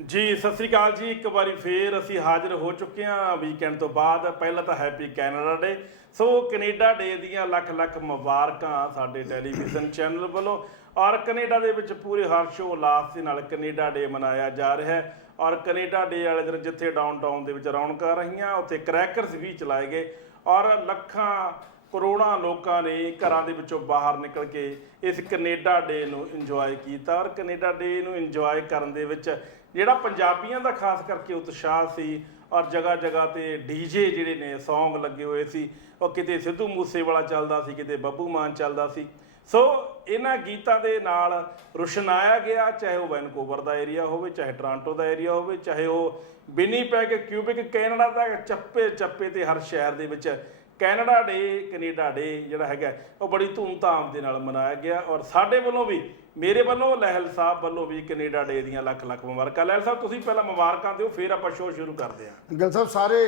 जी सत श्री अकाल जी। एक बारी फिर ਅਸੀਂ ਹਾਜ਼ਰ ਹੋ ਚੁੱਕੇ ਹਾਂ ਵੀਕਐਂਡ ਤੋਂ ਬਾਅਦ। ਪਹਿਲਾਂ ਤਾਂ ਹੈਪੀ ਕੈਨੇਡਾ ਡੇ। ਸੋ ਕੈਨੇਡਾ ਡੇ ਦੀਆਂ ਲੱਖ ਲੱਖ ਮੁਬਾਰਕਾਂ ਸਾਡੇ ਟੈਲੀਵਿਜ਼ਨ ਚੈਨਲ ਵੱਲੋਂ। ਔਰ ਕੈਨੇਡਾ ਦੇ ਵਿੱਚ ਪੂਰੇ ਹਰਸ਼ ਉਲਾਸ ਦੇ ਨਾਲ ਕੈਨੇਡਾ ਡੇ ਮਨਾਇਆ ਜਾ ਰਿਹਾ ਹੈ। ਔਰ ਕੈਨੇਡਾ ਡੇ ਵਾਲੇ ਦਿਨ ਜਿੱਥੇ ਡਾਊਨਟਾਊਨ ਦੇ ਵਿੱਚ ਰੌਣਕਾਂ ਰਹੀਆਂ, ਉੱਥੇ ਕਰੈਕਰਸ ਵੀ ਚਲਾਏ ਗਏ। ਔਰ ਲੱਖਾਂ ਕਰੋੜਾਂ ਲੋਕਾਂ ਨੇ ਘਰਾਂ ਦੇ ਵਿੱਚੋਂ ਬਾਹਰ ਨਿਕਲ ਕੇ ਇਸ ਕੈਨੇਡਾ ਡੇ ਨੂੰ ਇੰਜੋਏ ਕੀਤਾ। ਔਰ ਕੈਨੇਡਾ ਡੇ ਨੂੰ ਇੰਜੋਏ ਕਰਨ ਦੇ ਵਿੱਚ ਜਿਹੜਾ ਪੰਜਾਬੀਆਂ ਦਾ ਖਾਸ ਕਰਕੇ ਉਤਸ਼ਾਹ ਸੀ। ਔਰ ਜਗ੍ਹਾ ਜਗ੍ਹਾ 'ਤੇ ਡੀਜੇ ਜਿਹੜੇ ਨੇ ਸੌਂਗ ਲੱਗੇ ਹੋਏ ਸੀ। ਉਹ ਕਿਤੇ ਸਿੱਧੂ ਮੂਸੇਵਾਲਾ ਚੱਲਦਾ ਸੀ, ਕਿਤੇ ਬੱਬੂ ਮਾਨ ਚੱਲਦਾ ਸੀ। ਸੋ ਇਹਨਾਂ ਗੀਤਾਂ ਦੇ ਨਾਲ ਰੁਸ਼ਨਾਇਆ ਗਿਆ, ਚਾਹੇ ਉਹ ਵੈਨਕੂਵਰ ਦਾ ਏਰੀਆ ਹੋਵੇ, ਚਾਹੇ ਟੋਰਾਂਟੋ ਦਾ ਏਰੀਆ ਹੋਵੇ, ਚਾਹੇ ਉਹ ਵਿਨੀਪੈਗ, ਕਿਊਬਿਕ, ਕੈਨੇਡਾ ਦਾ ਚੱਪੇ ਚੱਪੇ 'ਤੇ ਹਰ ਸ਼ਹਿਰ ਦੇ ਵਿੱਚ ਕੈਨੇਡਾ ਡੇ, ਕੈਨੇਡਾ ਡੇ ਜਿਹੜਾ ਹੈਗਾ ਉਹ ਬੜੀ ਧੂਮਧਾਮ ਦੇ ਨਾਲ ਮਨਾਇਆ ਗਿਆ। ਔਰ ਸਾਡੇ ਵੱਲੋਂ ਵੀ, ਮੇਰੇ ਵੱਲੋਂ, ਲਹਿਲ ਸਾਹਿਬ ਵੱਲੋਂ ਵੀ ਕੈਨੇਡਾ ਡੇ ਦੀਆਂ ਲੱਖ ਲੱਖ ਮੁਬਾਰਕਾਂ। ਲਹਿਲ ਸਾਹਿਬ ਤੁਸੀਂ ਪਹਿਲਾਂ ਮੁਬਾਰਕਾਂ ਦਿਓ, ਫਿਰ ਆਪਾਂ ਸ਼ੋਅ ਸ਼ੁਰੂ ਕਰਦੇ ਹਾਂ। ਗਿੱਲ ਸਾਹਿਬ, ਸਾਰੇ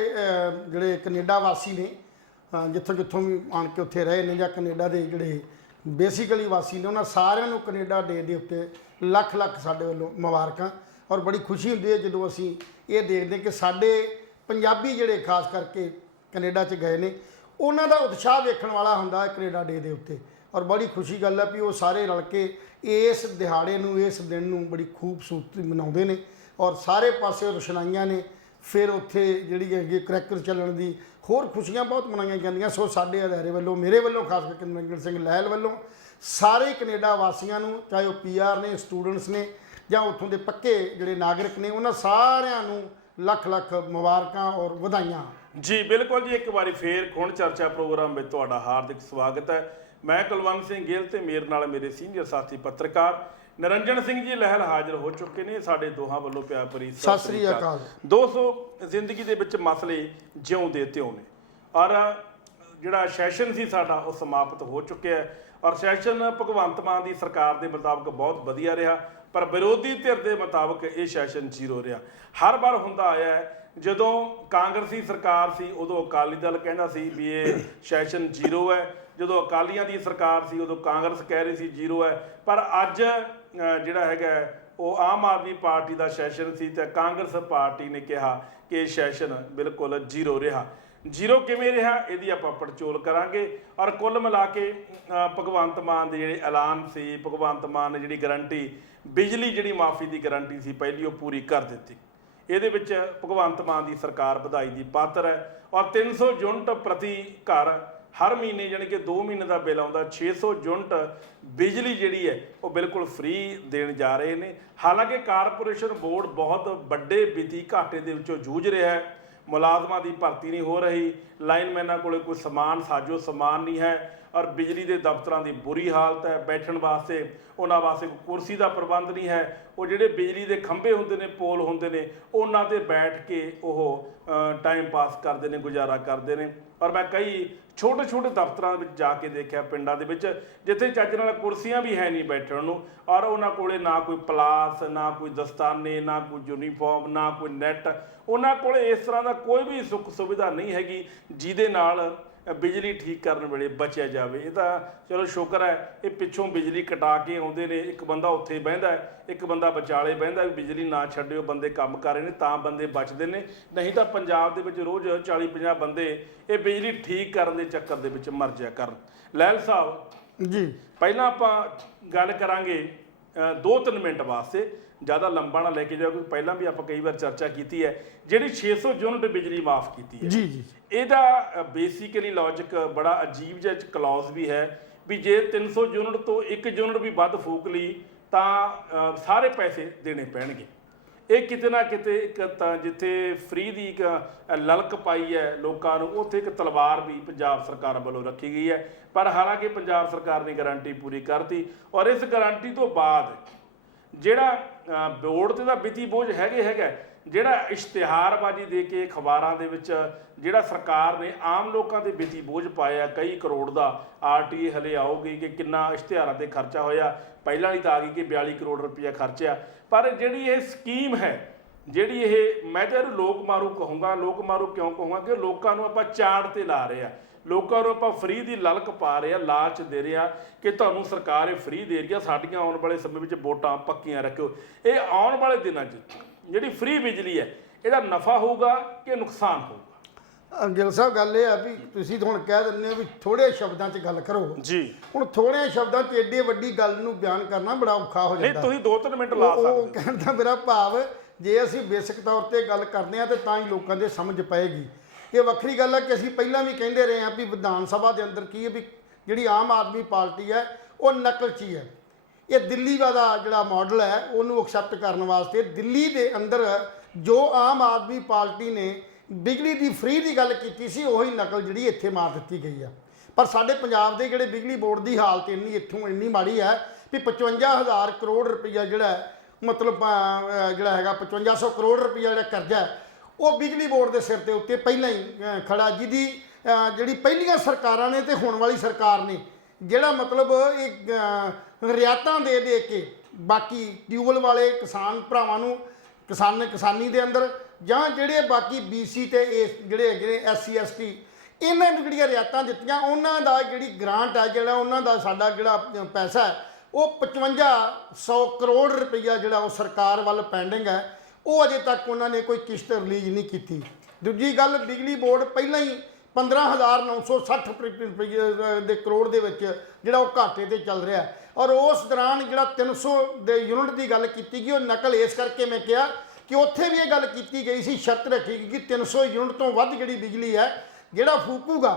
ਜਿਹੜੇ ਕੈਨੇਡਾ ਵਾਸੀ ਨੇ, ਜਿੱਥੋਂ ਜਿੱਥੋਂ ਵੀ ਆਣ ਕੇ ਉੱਥੇ ਰਹੇ ਨੇ, ਜਾਂ ਕੈਨੇਡਾ ਦੇ ਜਿਹੜੇ ਬੇਸਿਕਲੀ ਵਾਸੀ ਨੇ, ਉਹਨਾਂ ਸਾਰਿਆਂ ਨੂੰ ਕੈਨੇਡਾ ਡੇ ਦੇ ਉੱਤੇ ਲੱਖ ਲੱਖ ਸਾਡੇ ਵੱਲੋਂ ਮੁਬਾਰਕਾਂ। ਔਰ ਬੜੀ ਖੁਸ਼ੀ ਹੁੰਦੀ ਹੈ ਜਦੋਂ ਅਸੀਂ ਇਹ ਦੇਖਦੇ ਕਿ ਸਾਡੇ ਪੰਜਾਬੀ ਜਿਹੜੇ ਖਾਸ ਕਰਕੇ ਕੈਨੇਡਾ 'ਚ ਗਏ ਨੇ, ਉਹਨਾਂ ਦਾ ਉਤਸ਼ਾਹ ਵੇਖਣ ਵਾਲਾ ਹੁੰਦਾ ਹੈ ਕੈਨੇਡਾ ਡੇ ਦੇ ਉੱਤੇ। ਔਰ ਬੜੀ ਖੁਸ਼ੀ ਗੱਲ ਹੈ ਵੀ ਉਹ ਸਾਰੇ ਰਲ ਕੇ ਇਸ ਦਿਹਾੜੇ ਨੂੰ, ਇਸ ਦਿਨ ਨੂੰ ਬੜੀ ਖੂਬਸੂਰਤੀ ਮਨਾਉਂਦੇ ਨੇ। ਔਰ ਸਾਰੇ ਪਾਸੇ ਰੁਸ਼ਨਾਈਆਂ ਨੇ। ਫਿਰ ਉੱਥੇ ਜਿਹੜੀ ਹੈਗੀ ਕਰੈਕਰ ਚੱਲਣ ਦੀ ਹੋਰ ਖੁਸ਼ੀਆਂ ਬਹੁਤ ਮਨਾਈਆਂ ਜਾਂਦੀਆਂ। ਸੋ ਸਾਡੇ ਅਦਾਰੇ ਵੱਲੋਂ, ਮੇਰੇ ਵੱਲੋਂ ਖਾਸ ਕਰਕੇ ਨਰਿੰਦਰ ਸਿੰਘ ਲਹਿਲ ਵੱਲੋਂ ਸਾਰੇ ਕੈਨੇਡਾ ਵਾਸੀਆਂ ਨੂੰ, ਚਾਹੇ ਉਹ PR ਨੇ, ਸਟੂਡੈਂਟਸ ਨੇ, ਜਾਂ ਉੱਥੋਂ ਦੇ ਪੱਕੇ ਜਿਹੜੇ ਨਾਗਰਿਕ ਨੇ, ਉਹਨਾਂ ਸਾਰਿਆਂ ਨੂੰ ਲੱਖ ਲੱਖ ਮੁਬਾਰਕਾਂ ਔਰ ਵਧਾਈਆਂ। ਜੀ ਬਿਲਕੁਲ ਜੀ। ਇੱਕ ਵਾਰੀ ਫੇਰ ਹੁਣ ਚਰਚਾ ਪ੍ਰੋਗਰਾਮ ਵਿੱਚ ਤੁਹਾਡਾ ਹਾਰਦਿਕ ਸਵਾਗਤ ਹੈ। ਮੈਂ ਕੁਲਵੰਤ ਸਿੰਘ ਗਿੱਲ ਤੇ ਮੇਰੇ ਨਾਲ ਮੇਰੇ ਸੀਨੀਅਰ ਸਾਥੀ ਪੱਤਰਕਾਰ ਨਿਰੰਜਨ ਸਿੰਘ ਜੀ ਲਹਿਲ ਹਾਜ਼ਰ ਹੋ ਚੁੱਕੇ ਨੇ। ਸਾਡੇ ਦੋਹਾਂ ਵੱਲੋਂ ਪਿਆਰ ਭਰੀ ਸਤਿ ਸ੍ਰੀ ਅਕਾਲ। ਦੋਸਤੋ, ਜ਼ਿੰਦਗੀ ਦੇ ਵਿੱਚ ਮਸਲੇ ਜਿਉਂਦੇ ਤਿਉਂ ਨੇ। ਔਰ ਜਿਹੜਾ ਸੈਸ਼ਨ ਸੀ ਸਾਡਾ ਉਹ ਸਮਾਪਤ ਹੋ ਚੁੱਕਿਆ ਹੈ। ਔਰ ਸੈਸ਼ਨ ਭਗਵੰਤ ਮਾਨ ਦੀ ਸਰਕਾਰ ਦੇ ਮੁਤਾਬਕ ਬਹੁਤ ਵਧੀਆ ਰਿਹਾ, ਪਰ ਵਿਰੋਧੀ ਧਿਰ ਦੇ ਮੁਤਾਬਕ ਇਹ ਸੈਸ਼ਨ ਜ਼ੀਰੋ ਰਿਹਾ। ਹਰ ਵਾਰ ਹੁੰਦਾ ਆਇਆ ਹੈ, ਜਦੋਂ ਕਾਂਗਰਸੀ ਸਰਕਾਰ ਸੀ ਉਦੋਂ ਅਕਾਲੀ ਦਲ ਕਹਿੰਦਾ ਸੀ ਵੀ ਇਹ ਸੈਸ਼ਨ ਜ਼ੀਰੋ ਹੈ। ਜਦੋਂ ਅਕਾਲੀਆਂ ਦੀ ਸਰਕਾਰ ਸੀ ਉਦੋਂ ਕਾਂਗਰਸ ਕਹਿ ਰਹੀ ਸੀ ਜ਼ੀਰੋ ਹੈ। ਪਰ ਅੱਜ ਜਿਹੜਾ ਹੈਗਾ ਉਹ ਆਮ ਆਦਮੀ ਪਾਰਟੀ ਦਾ ਸੈਸ਼ਨ ਸੀ ਤੇ ਕਾਂਗਰਸ ਪਾਰਟੀ ਨੇ ਕਿਹਾ ਕਿ ਇਹ ਸੈਸ਼ਨ ਬਿਲਕੁਲ ਜ਼ੀਰੋ ਰਿਹਾ। ਜ਼ੀਰੋ ਕਿਵੇਂ ਰਿਹਾ ਇਹਦੀ ਆਪਾਂ ਪੜਚੋਲ ਕਰਾਂਗੇ। ਔਰ ਕੁੱਲ ਮਿਲਾ ਕੇ ਭਗਵੰਤ ਮਾਨ ਦੇ ਜਿਹੜੇ ਐਲਾਨ ਸੀ, ਭਗਵੰਤ ਮਾਨ ਨੇ ਜਿਹੜੀ ਗਰੰਟੀ, ਬਿਜਲੀ ਜਿਹੜੀ ਮਾਫੀ ਦੀ ਗਰੰਟੀ ਸੀ ਪਹਿਲੀ, ਉਹ ਪੂਰੀ ਕਰ ਦਿੱਤੀ। ਇਹਦੇ ਵਿੱਚ ਭਗਵੰਤ ਮਾਨ ਦੀ ਸਰਕਾਰ ਵਧਾਈ ਦੀ ਪਾਤਰ ਹੈ। ਔਰ 300 ਯੂਨਿਟ ਪ੍ਰਤੀ ਘਰ ਹਰ ਮਹੀਨੇ, ਜਾਣੀ ਕਿ 2 ਮਹੀਨੇ ਦਾ ਬਿੱਲ ਆਉਂਦਾ, 600 ਯੂਨਿਟ ਬਿਜਲੀ ਜਿਹੜੀ ਹੈ ਉਹ ਬਿਲਕੁਲ ਫ੍ਰੀ ਦੇਣ ਜਾ ਰਹੇ ਨੇ। ਹਾਲਾਂਕਿ ਕਾਰਪੋਰੇਸ਼ਨ ਬੋਰਡ ਬਹੁਤ ਵੱਡੇ ਵਿੱਤੀ ਘਾਟੇ ਦੇ ਵਿੱਚੋਂ ਜੂਝ ਰਿਹਾ ਹੈ। ਮੁਲਾਜ਼ਮਾਂ ਦੀ ਭਰਤੀ ਨਹੀਂ ਹੋ ਰਹੀ, ਲਾਈਨਮੈਨਾਂ ਕੋਲ ਕੋਈ ਸਮਾਨ, ਸਾਜੋ ਸਮਾਨ ਨਹੀਂ ਹੈ। ਔਰ ਬਿਜਲੀ ਦੇ ਦਫ਼ਤਰਾਂ ਦੀ ਬੁਰੀ ਹਾਲਤ ਹੈ। ਬੈਠਣ ਵਾਸਤੇ ਉਹਨਾਂ ਵਾਸਤੇ ਕੋਈ ਕੁਰਸੀ ਦਾ ਪ੍ਰਬੰਧ ਨਹੀਂ ਹੈ। ਉਹ ਜਿਹੜੇ ਬਿਜਲੀ ਦੇ ਖੰਭੇ ਹੁੰਦੇ ਨੇ, ਪੋਲ ਹੁੰਦੇ ਨੇ, ਉਹਨਾਂ 'ਤੇ ਬੈਠ ਕੇ ਉਹ ਟਾਈਮ ਪਾਸ ਕਰਦੇ ਨੇ, ਗੁਜ਼ਾਰਾ ਕਰਦੇ ਨੇ। ਔਰ ਮੈਂ ਕਈ ਛੋਟੇ ਛੋਟੇ ਦਫ਼ਤਰਾਂ ਵਿੱਚ ਜਾ ਕੇ ਦੇਖਿਆ, ਪਿੰਡਾਂ ਦੇ ਵਿੱਚ, ਜਿੱਥੇ ਚੱਜ ਨਾਲ ਕੁਰਸੀਆਂ ਵੀ ਹੈ ਨਹੀਂ ਬੈਠਣ ਨੂੰ। ਔਰ ਉਹਨਾਂ ਕੋਲੇ ਨਾ ਕੋਈ ਪਲਾਸ, ਨਾ ਕੋਈ ਦਸਤਾਨੇ, ਨਾ ਕੋਈ ਯੂਨੀਫਾਰਮ, ਨਾ ਕੋਈ ਨੈੱਟ। ਉਹਨਾਂ ਕੋਲ ਇਸ ਤਰ੍ਹਾਂ ਦਾ ਕੋਈ ਵੀ ਸੁੱਖ ਸੁਵਿਧਾ ਨਹੀਂ ਹੈਗੀ ਜਿਹਦੇ ਨਾਲ ਬਿਜਲੀ ਠੀਕ ਕਰਨ ਵੇਲੇ ਬਚਿਆ ਜਾਵੇ। ਇਹ ਤਾਂ ਚਲੋ ਸ਼ੁਕਰ ਹੈ, ਇਹ ਪਿੱਛੋਂ ਬਿਜਲੀ ਕਟਾ ਕੇ ਆਉਂਦੇ ਨੇ, ਇੱਕ ਬੰਦਾ ਉੱਥੇ ਬਹਿੰਦਾ, ਇੱਕ ਬੰਦਾ ਵਿਚਾਲੇ ਬਹਿੰਦਾ ਵੀ ਬਿਜਲੀ ਨਾ ਛੱਡਿਓ, ਬੰਦੇ ਕੰਮ ਕਰ ਰਹੇ ਨੇ ਤਾਂ ਬੰਦੇ ਬਚਦੇ ਨੇ। ਨਹੀਂ ਤਾਂ ਪੰਜਾਬ ਦੇ ਵਿੱਚ ਰੋਜ਼ 40-50 ਬੰਦੇ ਇਹ ਬਿਜਲੀ ਠੀਕ ਕਰਨ ਦੇ ਚੱਕਰ ਦੇ ਵਿੱਚ ਮਰ ਜਾਇਆ ਕਰਨ। ਲਹਿਲ ਸਾਹਿਬ ਜੀ, ਪਹਿਲਾਂ ਆਪਾਂ ਗੱਲ ਕਰਾਂਗੇ 2-3 ਮਿੰਟ ਵਾਸਤੇ, ਜ਼ਿਆਦਾ ਲੰਬਾ ਨਾ ਲੈ ਕੇ ਜਾਓ, ਕਿਉਂਕਿ ਪਹਿਲਾਂ ਵੀ ਆਪਾਂ ਕਈ ਵਾਰ ਚਰਚਾ ਕੀਤੀ ਹੈ। ਜਿਹੜੀ 600 ਯੂਨਿਟ ਬਿਜਲੀ ਮਾਫ ਕੀਤੀ ਹੈ, ਜੀ ਜੀ, ਇਹਦਾ ਬੇਸਿਕਲੀ ਲੌਜਿਕ ਬੜਾ ਅਜੀਬ ਜਿਹਾ ਕਲੌਜ਼ ਵੀ ਹੈ ਵੀ ਜੇ 300 ਯੂਨਿਟ ਤੋਂ 1 ਯੂਨਿਟ ਵੀ ਵੱਧ ਫੂਕ ਲਈ ਤਾਂ ਸਾਰੇ ਪੈਸੇ ਦੇਣੇ ਪੈਣਗੇ। ਇਹ ਕਿਤੇ ਨਾ ਕਿਤੇ ਇੱਕ ਤਾਂ ਜਿੱਥੇ ਫ੍ਰੀ ਦੀ ਇੱਕ ਲਲਕ ਪਾਈ ਹੈ ਲੋਕਾਂ ਨੂੰ, ਉੱਥੇ ਇੱਕ ਤਲਵਾਰ ਵੀ ਪੰਜਾਬ ਸਰਕਾਰ ਵੱਲੋਂ ਰੱਖੀ ਗਈ ਹੈ। ਪਰ ਹਾਲਾਂਕਿ ਪੰਜਾਬ ਸਰਕਾਰ ਨੇ ਗਾਰੰਟੀ ਪੂਰੀ ਕਰਤੀ। ਔਰ ਇਸ ਗਾਰੰਟੀ ਤੋਂ ਬਾਅਦ ਜਿਹੜਾ ਬੋਰਡ 'ਤੇ ਦਾ ਵਿੱਤੀ ਬੋਝ ਹੈਗਾ, ਜਿਹੜਾ ਇਸ਼ਤਿਹਾਰਬਾਜ਼ੀ ਦੇ ਕੇ ਅਖਬਾਰਾਂ ਦੇ ਵਿੱਚ ਜਿਹੜਾ ਸਰਕਾਰ ਨੇ ਆਮ ਲੋਕਾਂ ਦੇ ਵਿੱਤੀ ਬੋਝ ਪਾਇਆ ਕਈ ਕਰੋੜ ਦਾ। RTE ਹਲੇ ਆਉਗੀ ਕਿ ਕਿੰਨਾ ਇਸ਼ਤਿਹਾਰਾਂ 'ਤੇ ਖਰਚਾ ਹੋਇਆ। ਪਹਿਲਾਂ ਵਾਲੀ ਤਾਂ ਆ ਗਈ ਕਿ 42 ਕਰੋੜ ਰੁਪਈਆ ਖਰਚਿਆ। ਪਰ ਜਿਹੜੀ ਇਹ ਸਕੀਮ ਹੈ, ਜਿਹੜੀ ਇਹ, ਮੈਂ ਤਾਂ ਇਹਨੂੰ ਲੋਕ ਮਾਰੂ ਕਹੂੰਗਾ। ਲੋਕ ਮਾਰੂ ਕਿਉਂ ਕਹੂੰਗਾ? ਕਿ ਲੋਕਾਂ ਨੂੰ ਆਪਾਂ ਚਾੜ 'ਤੇ ਲਾ ਰਹੇ ਆ, ਲੋਕਾਂ ਨੂੰ ਆਪਾਂ ਫ੍ਰੀ ਦੀ ਲਲਕ ਪਾ ਰਹੇ ਆ, ਲਾਲਚ ਦੇ ਰਹੇ ਆ ਕਿ ਤੁਹਾਨੂੰ ਸਰਕਾਰ ਇਹ ਫ੍ਰੀ ਦੇ ਰਹੀ ਆ, ਸਾਡੀਆਂ ਆਉਣ ਵਾਲੇ ਸਮੇਂ ਵਿੱਚ ਵੋਟਾਂ ਪੱਕੀਆਂ ਰੱਖਿਓ। ਇਹ ਆਉਣ ਵਾਲੇ ਦਿਨਾਂ 'ਚ ਜਿਹੜੀ ਫ੍ਰੀ ਬਿਜਲੀ ਹੈ ਇਹਦਾ ਨਫਾ ਹੋਊਗਾ ਕਿ ਨੁਕਸਾਨ ਹੋਊਗਾ? ਗਿੱਲ ਸਾਹਿਬ ਗੱਲ ਇਹ ਆ ਵੀ ਤੁਸੀਂ ਤਾਂ ਹੁਣ ਕਹਿ ਦਿੰਦੇ ਹੋ ਵੀ ਥੋੜੇ ਸ਼ਬਦਾਂ 'ਚ ਗੱਲ ਕਰੋ ਜੀ। ਹੁਣ ਥੋੜੇ ਸ਼ਬਦਾਂ 'ਚ ਏਡੀ ਵੱਡੀ ਗੱਲ ਨੂੰ ਬਿਆਨ ਕਰਨਾ ਬੜਾ ਔਖਾ ਹੋ ਨਹੀਂ ਜਾਂਦਾ। ਤੁਸੀਂ 2-3 ਮਿੰਟ ਲਾ ਉਹ ਸਕਦੇ ਕਹਿਣ ਦਾ ਮੇਰਾ ਭਾਵ ਜੇ ਅਸੀਂ ਬੇਸਿਕ ਤੌਰ ਤੇ ਗੱਲ ਕਰਦੇ ਹਾਂ ਤੇ ਤਾਂ ਹੀ ਲੋਕਾਂ ਦੇ ਸਮਝ ਪਏਗੀ। ਇਹ ਵੱਖਰੀ ਗੱਲ ਹੈ ਕਿ ਅਸੀਂ ਪਹਿਲਾਂ ਵੀ ਕਹਿੰਦੇ ਰਹੇ ਹਾਂ ਵੀ ਵਿਧਾਨ ਸਭਾ ਦੇ ਅੰਦਰ ਕੀ ਹੈ ਵੀ ਜਿਹੜੀ ਆਮ ਆਦਮੀ ਪਾਰਟੀ ਹੈ ਉਹ ਨਕਲਚੀ ਹੈ। ਇਹ ਦਿੱਲੀ ਦਾ ਜਿਹੜਾ ਮਾਡਲ ਹੈ ਉਹਨੂੰ ਐਕਸੈਪਟ ਕਰਨ ਵਾਸਤੇ ਦਿੱਲੀ ਦੇ ਅੰਦਰ ਜੋ ਆਮ ਆਦਮੀ ਪਾਰਟੀ ਨੇ ਬਿਜਲੀ ਦੀ ਫ੍ਰੀ ਦੀ ਗੱਲ ਕੀਤੀ ਸੀ ਉਹੀ ਨਕਲ ਜਿਹੜੀ ਇੱਥੇ ਮਾਰ ਦਿੱਤੀ ਗਈ ਆ। ਪਰ ਸਾਡੇ ਪੰਜਾਬ ਦੇ ਜਿਹੜੇ ਬਿਜਲੀ ਬੋਰਡ ਦੀ ਹਾਲਤ ਇੰਨੀ ਮਾੜੀ ਹੈ ਵੀ 55,000 ਕਰੋੜ ਰੁਪਈਆ ਜਿਹੜਾ ਮਤਲਬ ਜਿਹੜਾ ਹੈਗਾ 5500 ਕਰੋੜ ਰੁਪਈਆ ਜਿਹੜਾ ਕਰਜ਼ਾ ਹੈ ਉਹ ਬਿਜਲੀ ਬੋਰਡ ਦੇ ਸਿਰ ਦੇ ਉੱਤੇ ਪਹਿਲਾਂ ਹੀ ਖੜਾ, ਜਿਹਦੀ ਜਿਹੜੀ ਪਹਿਲੀਆਂ ਸਰਕਾਰਾਂ ਨੇ ਤੇ ਹੁਣ ਵਾਲੀ ਸਰਕਾਰ ਨੇ ਜਿਹੜਾ ਮਤਲਬ ਇਹ ਰਿਆਇਤਾਂ ਦੇ ਕੇ ਬਾਕੀ ਟਿਊਬਲ ਵਾਲੇ ਕਿਸਾਨ ਭਰਾਵਾਂ ਨੂੰ ਕਿਸਾਨੀ ਦੇ ਅੰਦਰ ਜਾਂ ਜਿਹੜੇ ਬਾਕੀ BC ਤੇ ਜਿਹੜੇ ਹੈਗੇ SC ST ਇਹਨਾਂ ਨੂੰ ਜਿਹੜੀਆਂ ਰਿਆਇਤਾਂ ਦਿੱਤੀਆਂ ਉਹਨਾਂ ਦਾ ਜਿਹੜੀ ਗ੍ਰਾਂਟ ਹੈ ਜਿਹੜਾ ਉਹਨਾਂ ਦਾ ਸਾਡਾ ਜਿਹੜਾ ਪੈਸਾ ਹੈ ਉਹ 5500 ਕਰੋੜ ਰੁਪਈਆ ਜਿਹੜਾ ਉਹ ਸਰਕਾਰ ਵੱਲ ਪੈਂਡਿੰਗ ਹੈ, ਉਹ ਅਜੇ ਤੱਕ ਉਹਨਾਂ ਨੇ ਕੋਈ ਕਿਸ਼ਤ ਰਿਲੀਜ਼ ਨਹੀਂ ਕੀਤੀ। ਦੂਜੀ ਗੱਲ ਬਿਜਲੀ ਬੋਰਡ ਪਹਿਲਾਂ ਹੀ 15,960 ਰੁਪਏ ਦੇ ਕਰੋੜ ਦੇ ਵਿੱਚ ਜਿਹੜਾ ਉਹ ਘਾਟੇ ਤੇ ਚੱਲ ਰਿਹਾ ਔਰ ਉਸ ਦੌਰਾਨ ਜਿਹੜਾ 300 ਦੇ ਯੂਨਿਟ ਦੀ ਗੱਲ ਕੀਤੀ ਗਈ ਉਹ ਨਕਲ ਇਸ ਕਰਕੇ ਮੈਂ ਕਿਹਾ ਕਿ ਉੱਥੇ ਵੀ ਇਹ ਗੱਲ ਕੀਤੀ ਗਈ ਸੀ, ਸ਼ਰਤ ਰੱਖੀ ਗਈ ਕਿ 300 ਯੂਨਿਟ ਤੋਂ ਵੱਧ ਜਿਹੜੀ ਬਿਜਲੀ ਹੈ ਜਿਹੜਾ ਫੂਕੂਗਾ,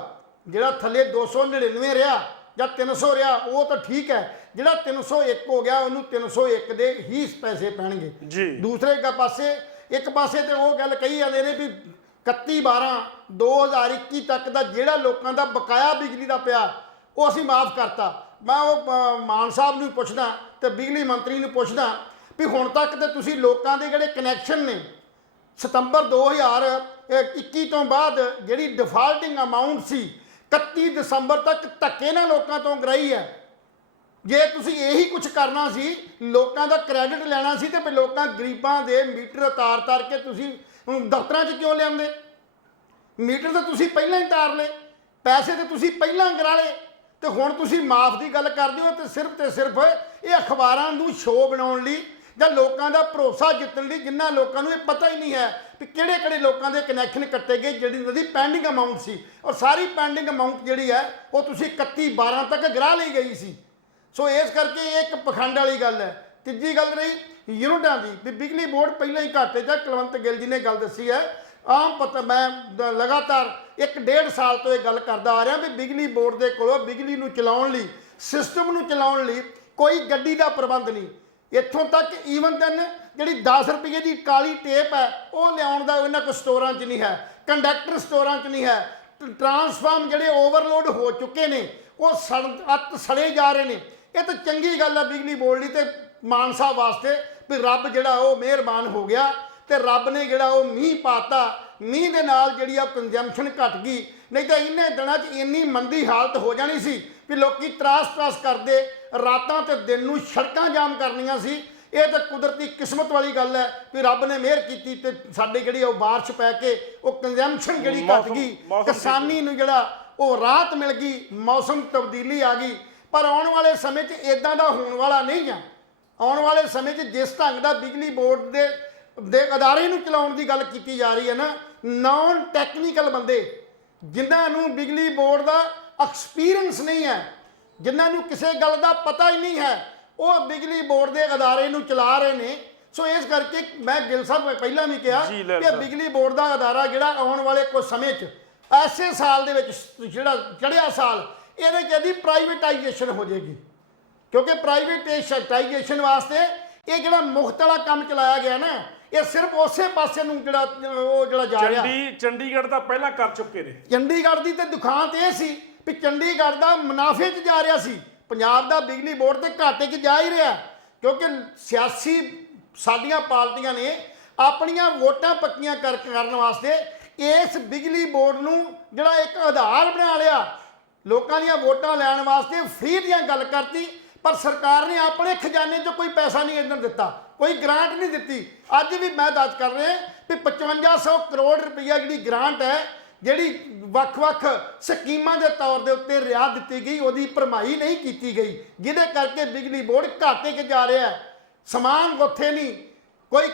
ਜਿਹੜਾ ਥੱਲੇ 299 ਰਿਹਾ ਜਾਂ 300 ਰਿਹਾ ਉਹ ਤਾਂ ਠੀਕ ਹੈ, ਜਿਹੜਾ 301 ਹੋ ਗਿਆ ਉਹਨੂੰ 301 ਦੇ ਹੀ ਪੈਸੇ ਪੈਣਗੇ ਜੀ। ਦੂਸਰੇ ਪਾਸੇ ਇੱਕ ਪਾਸੇ ਤੇ ਉਹ ਗੱਲ ਕਹੀ ਜਾਂਦੇ ਨੇ ਵੀ 31/12/2021 ਤੱਕ ਦਾ ਜਿਹੜਾ ਲੋਕਾਂ ਦਾ ਬਕਾਇਆ ਬਿਜਲੀ ਦਾ ਪਿਆ ਉਹ ਅਸੀਂ ਮਾਫ ਕਰਤਾ। ਮੈਂ ਉਹ ਮਾਨ ਸਾਹਿਬ ਨੂੰ ਪੁੱਛਦਾ ਤੇ ਬਿਜਲੀ ਮੰਤਰੀ ਨੂੰ ਪੁੱਛਦਾ ਵੀ ਹੁਣ ਤੱਕ ਤੇ ਤੁਸੀਂ ਲੋਕਾਂ ਦੇ ਜਿਹੜੇ ਕਨੈਕਸ਼ਨ ਨੇ ਸਤੰਬਰ 2021 ਤੋਂ ਬਾਅਦ ਜਿਹੜੀ ਡਿਫਾਲਟਿੰਗ ਅਮਾਉਂਟ ਸੀ 31 ਦਸੰਬਰ ਤੱਕ ਧੱਕੇ ਨਾਲ ਲੋਕਾਂ ਤੋਂ ਗਰਾਈ ਹੈ। ਜੇ ਤੁਸੀਂ ਇਹੀ ਕੁਝ ਕਰਨਾ ਸੀ, ਲੋਕਾਂ ਦਾ ਕ੍ਰੈਡਿਟ ਲੈਣਾ ਸੀ ਤੇ ਲੋਕਾਂ ਗਰੀਬਾਂ ਦੇ ਮੀਟਰ ਤਾਰ ਕੇ ਤੁਸੀਂ ਹੁਣ ਦਫ਼ਤਰਾਂ 'ਚ ਕਿਉਂ ਲਿਆਉਂਦੇ? ਮੀਟਰ ਤਾਂ ਤੁਸੀਂ ਪਹਿਲਾਂ ਹੀ ਤਾਰ ਲਏ, ਪੈਸੇ ਤਾਂ ਤੁਸੀਂ ਪਹਿਲਾਂ ਕਰਾ ਲਏ ਤੇ ਹੁਣ ਤੁਸੀਂ ਮਾਫ ਦੀ ਗੱਲ ਕਰਦੇ ਹੋ ਤੇ ਸਿਰਫ ਇਹ ਅਖਬਾਰਾਂ ਨੂੰ ਸ਼ੋਅ ਬਣਾਉਣ ਲਈ ਜਾਂ ਲੋਕਾਂ ਦਾ ਭਰੋਸਾ ਜਿੱਤਣ ਲਈ, ਜਿਨ੍ਹਾਂ ਲੋਕਾਂ ਨੂੰ ਇਹ ਪਤਾ ਹੀ ਨਹੀਂ ਹੈ ਕਿ ਕਿਹੜੇ ਲੋਕਾਂ ਦੇ ਕਨੈਕਸ਼ਨ ਕੱਟੇ ਗਏ ਜਿਹੜੀ ਉਹਨਾਂ ਦੀ ਪੈਂਡਿੰਗ ਅਮਾਉਂਟ ਸੀ ਔਰ ਸਾਰੀ ਪੈਂਡਿੰਗ ਅਮਾਉਂਟ ਜਿਹੜੀ ਹੈ ਉਹ ਤੁਸੀਂ 31/12 ਤੱਕ ਗਿਰਾ ਲਈ ਗਈ ਸੀ। ਸੋ ਇਸ ਕਰਕੇ ਇਹ ਇੱਕ ਪਖੰਡ ਵਾਲੀ ਗੱਲ ਹੈ। ਤੀਜੀ ਗੱਲ ਰਹੀ ਯੂਨਿਟਾਂ ਦੀ ਵੀ ਬਿਜਲੀ ਬੋਰਡ ਪਹਿਲਾਂ ਹੀ ਘਾਟੇ 'ਚ। ਕੁਲਵੰਤ ਗਿੱਲ ਜੀ ਨੇ ਗੱਲ ਦੱਸੀ ਹੈ, ਆਮ ਪਤਾ ਮੈਂ ਲਗਾਤਾਰ 1.5 ਸਾਲ ਤੋਂ ਇਹ ਗੱਲ ਕਰਦਾ ਆ ਰਿਹਾ ਵੀ ਬਿਜਲੀ ਬੋਰਡ ਦੇ ਕੋਲੋਂ ਬਿਜਲੀ ਨੂੰ ਚਲਾਉਣ ਲਈ, ਸਿਸਟਮ ਨੂੰ ਚਲਾਉਣ ਲਈ ਕੋਈ ਗੱਡੀ ਦਾ ਪ੍ਰਬੰਧ ਨਹੀਂ। ਇੱਥੋਂ ਤੱਕ ਈਵਨ ਦੈਨ ਜਿਹੜੀ 10 ਰੁਪਏ ਦੀ ਕਾਲੀ ਟੇਪ ਹੈ ਉਹ ਲਿਆਉਣ ਦਾ ਇਹਨਾਂ ਕੋਲ ਸਟੋਰਾਂ 'ਚ ਨਹੀਂ ਹੈ, ਕੰਡਕਟਰ ਸਟੋਰਾਂ 'ਚ ਨਹੀਂ ਹੈ, ਟਰਾਂਸਫਾਰਮ ਜਿਹੜੇ ਓਵਰਲੋਡ ਹੋ ਚੁੱਕੇ ਨੇ ਉਹ ਸੜੇ ਜਾ ਰਹੇ ਨੇ। ਇਹ ਤਾਂ ਚੰਗੀ ਗੱਲ ਹੈ ਬਿਜਲੀ ਬੋਰਡ ਲਈ ਤੇ ਮਾਨ ਸਾਹਿਬ ਵਾਸਤੇ ਵੀ ਰੱਬ ਜਿਹੜਾ ਉਹ ਮਿਹਰਬਾਨ ਹੋ ਗਿਆ ਤੇ ਰੱਬ ਨੇ ਜਿਹੜਾ ਉਹ ਮੀਂਹ ਪਾਤਾ, ਮੀਂਹ ਦੇ ਨਾਲ ਜਿਹੜੀ ਆ ਕੰਜ਼ੰਪਸ਼ਨ ਘਟ ਗਈ। ਨਹੀਂ ਤਾਂ ਇੰਨੇ ਦਿਨਾਂ 'ਚ ਇੰਨੀ ਮੰਦੀ ਹਾਲਤ ਹੋ ਜਾਣੀ ਸੀ ਵੀ ਲੋਕੀ ਤਰਾਸ ਕਰਦੇ, ਰਾਤਾਂ ਤੇ ਦਿਨ ਨੂੰ ਸੜਕਾਂ ਜਾਮ ਕਰਨੀਆਂ ਸੀ। ਇਹ ਤਾਂ ਕੁਦਰਤੀ ਕਿਸਮਤ ਵਾਲੀ ਗੱਲ ਹੈ ਵੀ ਰੱਬ ਨੇ ਮਿਹਰ ਕੀਤੀ ਤੇ ਸਾਡੇ ਜਿਹੜੀ ਉਹ ਬਾਰਿਸ਼ ਪੈ ਕੇ ਉਹ ਕੰਜ਼ੰਪਸ਼ਨ ਜਿਹੜੀ ਘਟ ਗਈ, ਕਿਸਾਨੀ ਨੂੰ ਜਿਹੜਾ ਉਹ ਰਾਹਤ ਮਿਲ ਗਈ, ਮੌਸਮ ਤਬਦੀਲੀ ਆ ਗਈ। ਪਰ ਆਉਣ ਵਾਲੇ ਸਮੇਂ 'ਚ ਇਦਾਂ ਦਾ ਹੋਣ ਵਾਲਾ ਨਹੀਂ ਆ। ਆਉਣ ਵਾਲੇ ਸਮੇਂ 'ਚ ਜਿਸ ਢੰਗ ਦਾ ਬਿਜਲੀ ਬੋਰਡ ਦੇ ਅਦਾਰੇ ਨੂੰ ਚਲਾਉਣ ਦੀ ਗੱਲ ਕੀਤੀ ਜਾ ਰਹੀ ਹੈ ਨਾ, ਨਾਨ ਟੈਕਨੀਕਲ ਬੰਦੇ ਜਿਨ੍ਹਾਂ ਨੂੰ ਬਿਜਲੀ ਬੋਰਡ ਦਾ ਐਕਸਪੀਰੀਅੰਸ ਨਹੀਂ ਹੈ, ਜਿਨ੍ਹਾਂ ਨੂੰ ਕਿਸੇ ਗੱਲ ਦਾ ਪਤਾ ਹੀ ਨਹੀਂ ਹੈ, ਉਹ ਬਿਜਲੀ ਬੋਰਡ ਦੇ ਅਦਾਰੇ ਨੂੰ ਚਲਾ ਰਹੇ ਨੇ। ਸੋ ਇਸ ਕਰਕੇ ਮੈਂ ਗਿੱਲ ਸਾਹਿਬ ਨੇ ਪਹਿਲਾਂ ਵੀ ਕਿਹਾ ਕਿ ਬਿਜਲੀ ਬੋਰਡ ਦਾ ਅਦਾਰਾ ਜਿਹੜਾ ਆਉਣ ਵਾਲੇ ਕੁਝ ਸਮੇਂ 'ਚ ਐਸੇ ਸਾਲ ਦੇ ਵਿੱਚ ਜਿਹੜਾ ਚੜ੍ਹਿਆ ਸਾਲ ਇਹਦੇ 'ਚ ਇਹਦੀ ਪ੍ਰਾਈਵੇਟਾਈਜੇਸ਼ਨ ਹੋ ਜਾਏਗੀ, ਕਿਉਂਕਿ ਪ੍ਰਾਈਵੇਟਾਈਜੇਸ਼ਨ ਵਾਸਤੇ ਇਹ ਜਿਹੜਾ ਮੁਫਤ ਵਾਲਾ ਕੰਮ ਚਲਾਇਆ ਗਿਆ ਨਾ ਇਹ ਸਿਰਫ ਉਸੇ ਪਾਸੇ ਨੂੰ ਜਿਹੜਾ ਜਾ ਰਿਹਾ। ਚੰਡੀਗੜ੍ਹ ਦਾ ਪਹਿਲਾਂ ਕਰ ਚੁੱਕੇ ਨੇ। ਚੰਡੀਗੜ੍ਹ ਦੀ ਤੇ ਦੁਖਾਂਤ ਇਹ ਸੀ ਵੀ ਚੰਡੀਗੜ੍ਹ ਦਾ ਮੁਨਾਫੇ 'ਚ ਜਾ ਰਿਹਾ ਸੀ, ਪੰਜਾਬ ਦਾ ਬਿਜਲੀ ਬੋਰਡ ਤੇ ਘਾਟੇ 'ਚ ਜਾ ਹੀ ਰਿਹਾ ਕਿਉਂਕਿ ਸਿਆਸੀ ਸਾਡੀਆਂ ਪਾਰਟੀਆਂ ਨੇ ਆਪਣੀਆਂ ਵੋਟਾਂ ਪੱਕੀਆਂ ਕਰਨ ਵਾਸਤੇ ਇਸ ਬਿਜਲੀ ਬੋਰਡ ਨੂੰ ਜਿਹੜਾ ਇੱਕ ਆਧਾਰ ਬਣਾ ਲਿਆ, ਲੋਕਾਂ ਦੀਆਂ ਵੋਟਾਂ ਲੈਣ ਵਾਸਤੇ ਫ੍ਰੀ ਦੀਆਂ ਗੱਲ ਕਰਤੀ। ਪਰ ਸਰਕਾਰ ਨੇ ਆਪਣੇ ਖਜ਼ਾਨੇ 'ਚੋਂ ਕੋਈ ਪੈਸਾ ਨਹੀਂ ਇੱਧਰ ਦਿੱਤਾ, ਕੋਈ ਗ੍ਰਾਂਟ ਨਹੀਂ ਦਿੱਤੀ। ਅੱਜ ਵੀ ਮੈਂ ਦੱਸ ਕਰ ਰਿਹਾ ਵੀ 5500 ਕਰੋੜ ਰੁਪਈਆ ਜਿਹੜੀ ਗ੍ਰਾਂਟ ਹੈ ਜਿਹੜੀ ਵੱਖ-ਵੱਖ ਸਕੀਮਾਂ ਦੇ ਤੌਰ ਦੇ ਉੱਤੇ ਰਿਆਇਤ ਦਿੱਤੀ ਗਈ ਉਹਦੀ ਭਰਮਾਈ ਨਹੀਂ ਕੀਤੀ ਗਈ, ਜਿਹਦੇ ਕਰਕੇ ਬਿਜਲੀ ਬੋਰਡ ਘਾਟੇ 'ਚ ਜਾ ਰਿਹਾ ਹੈ। ਸਮਾਨ ਉੱਥੇ ਨਹੀਂ, ਕੋਈ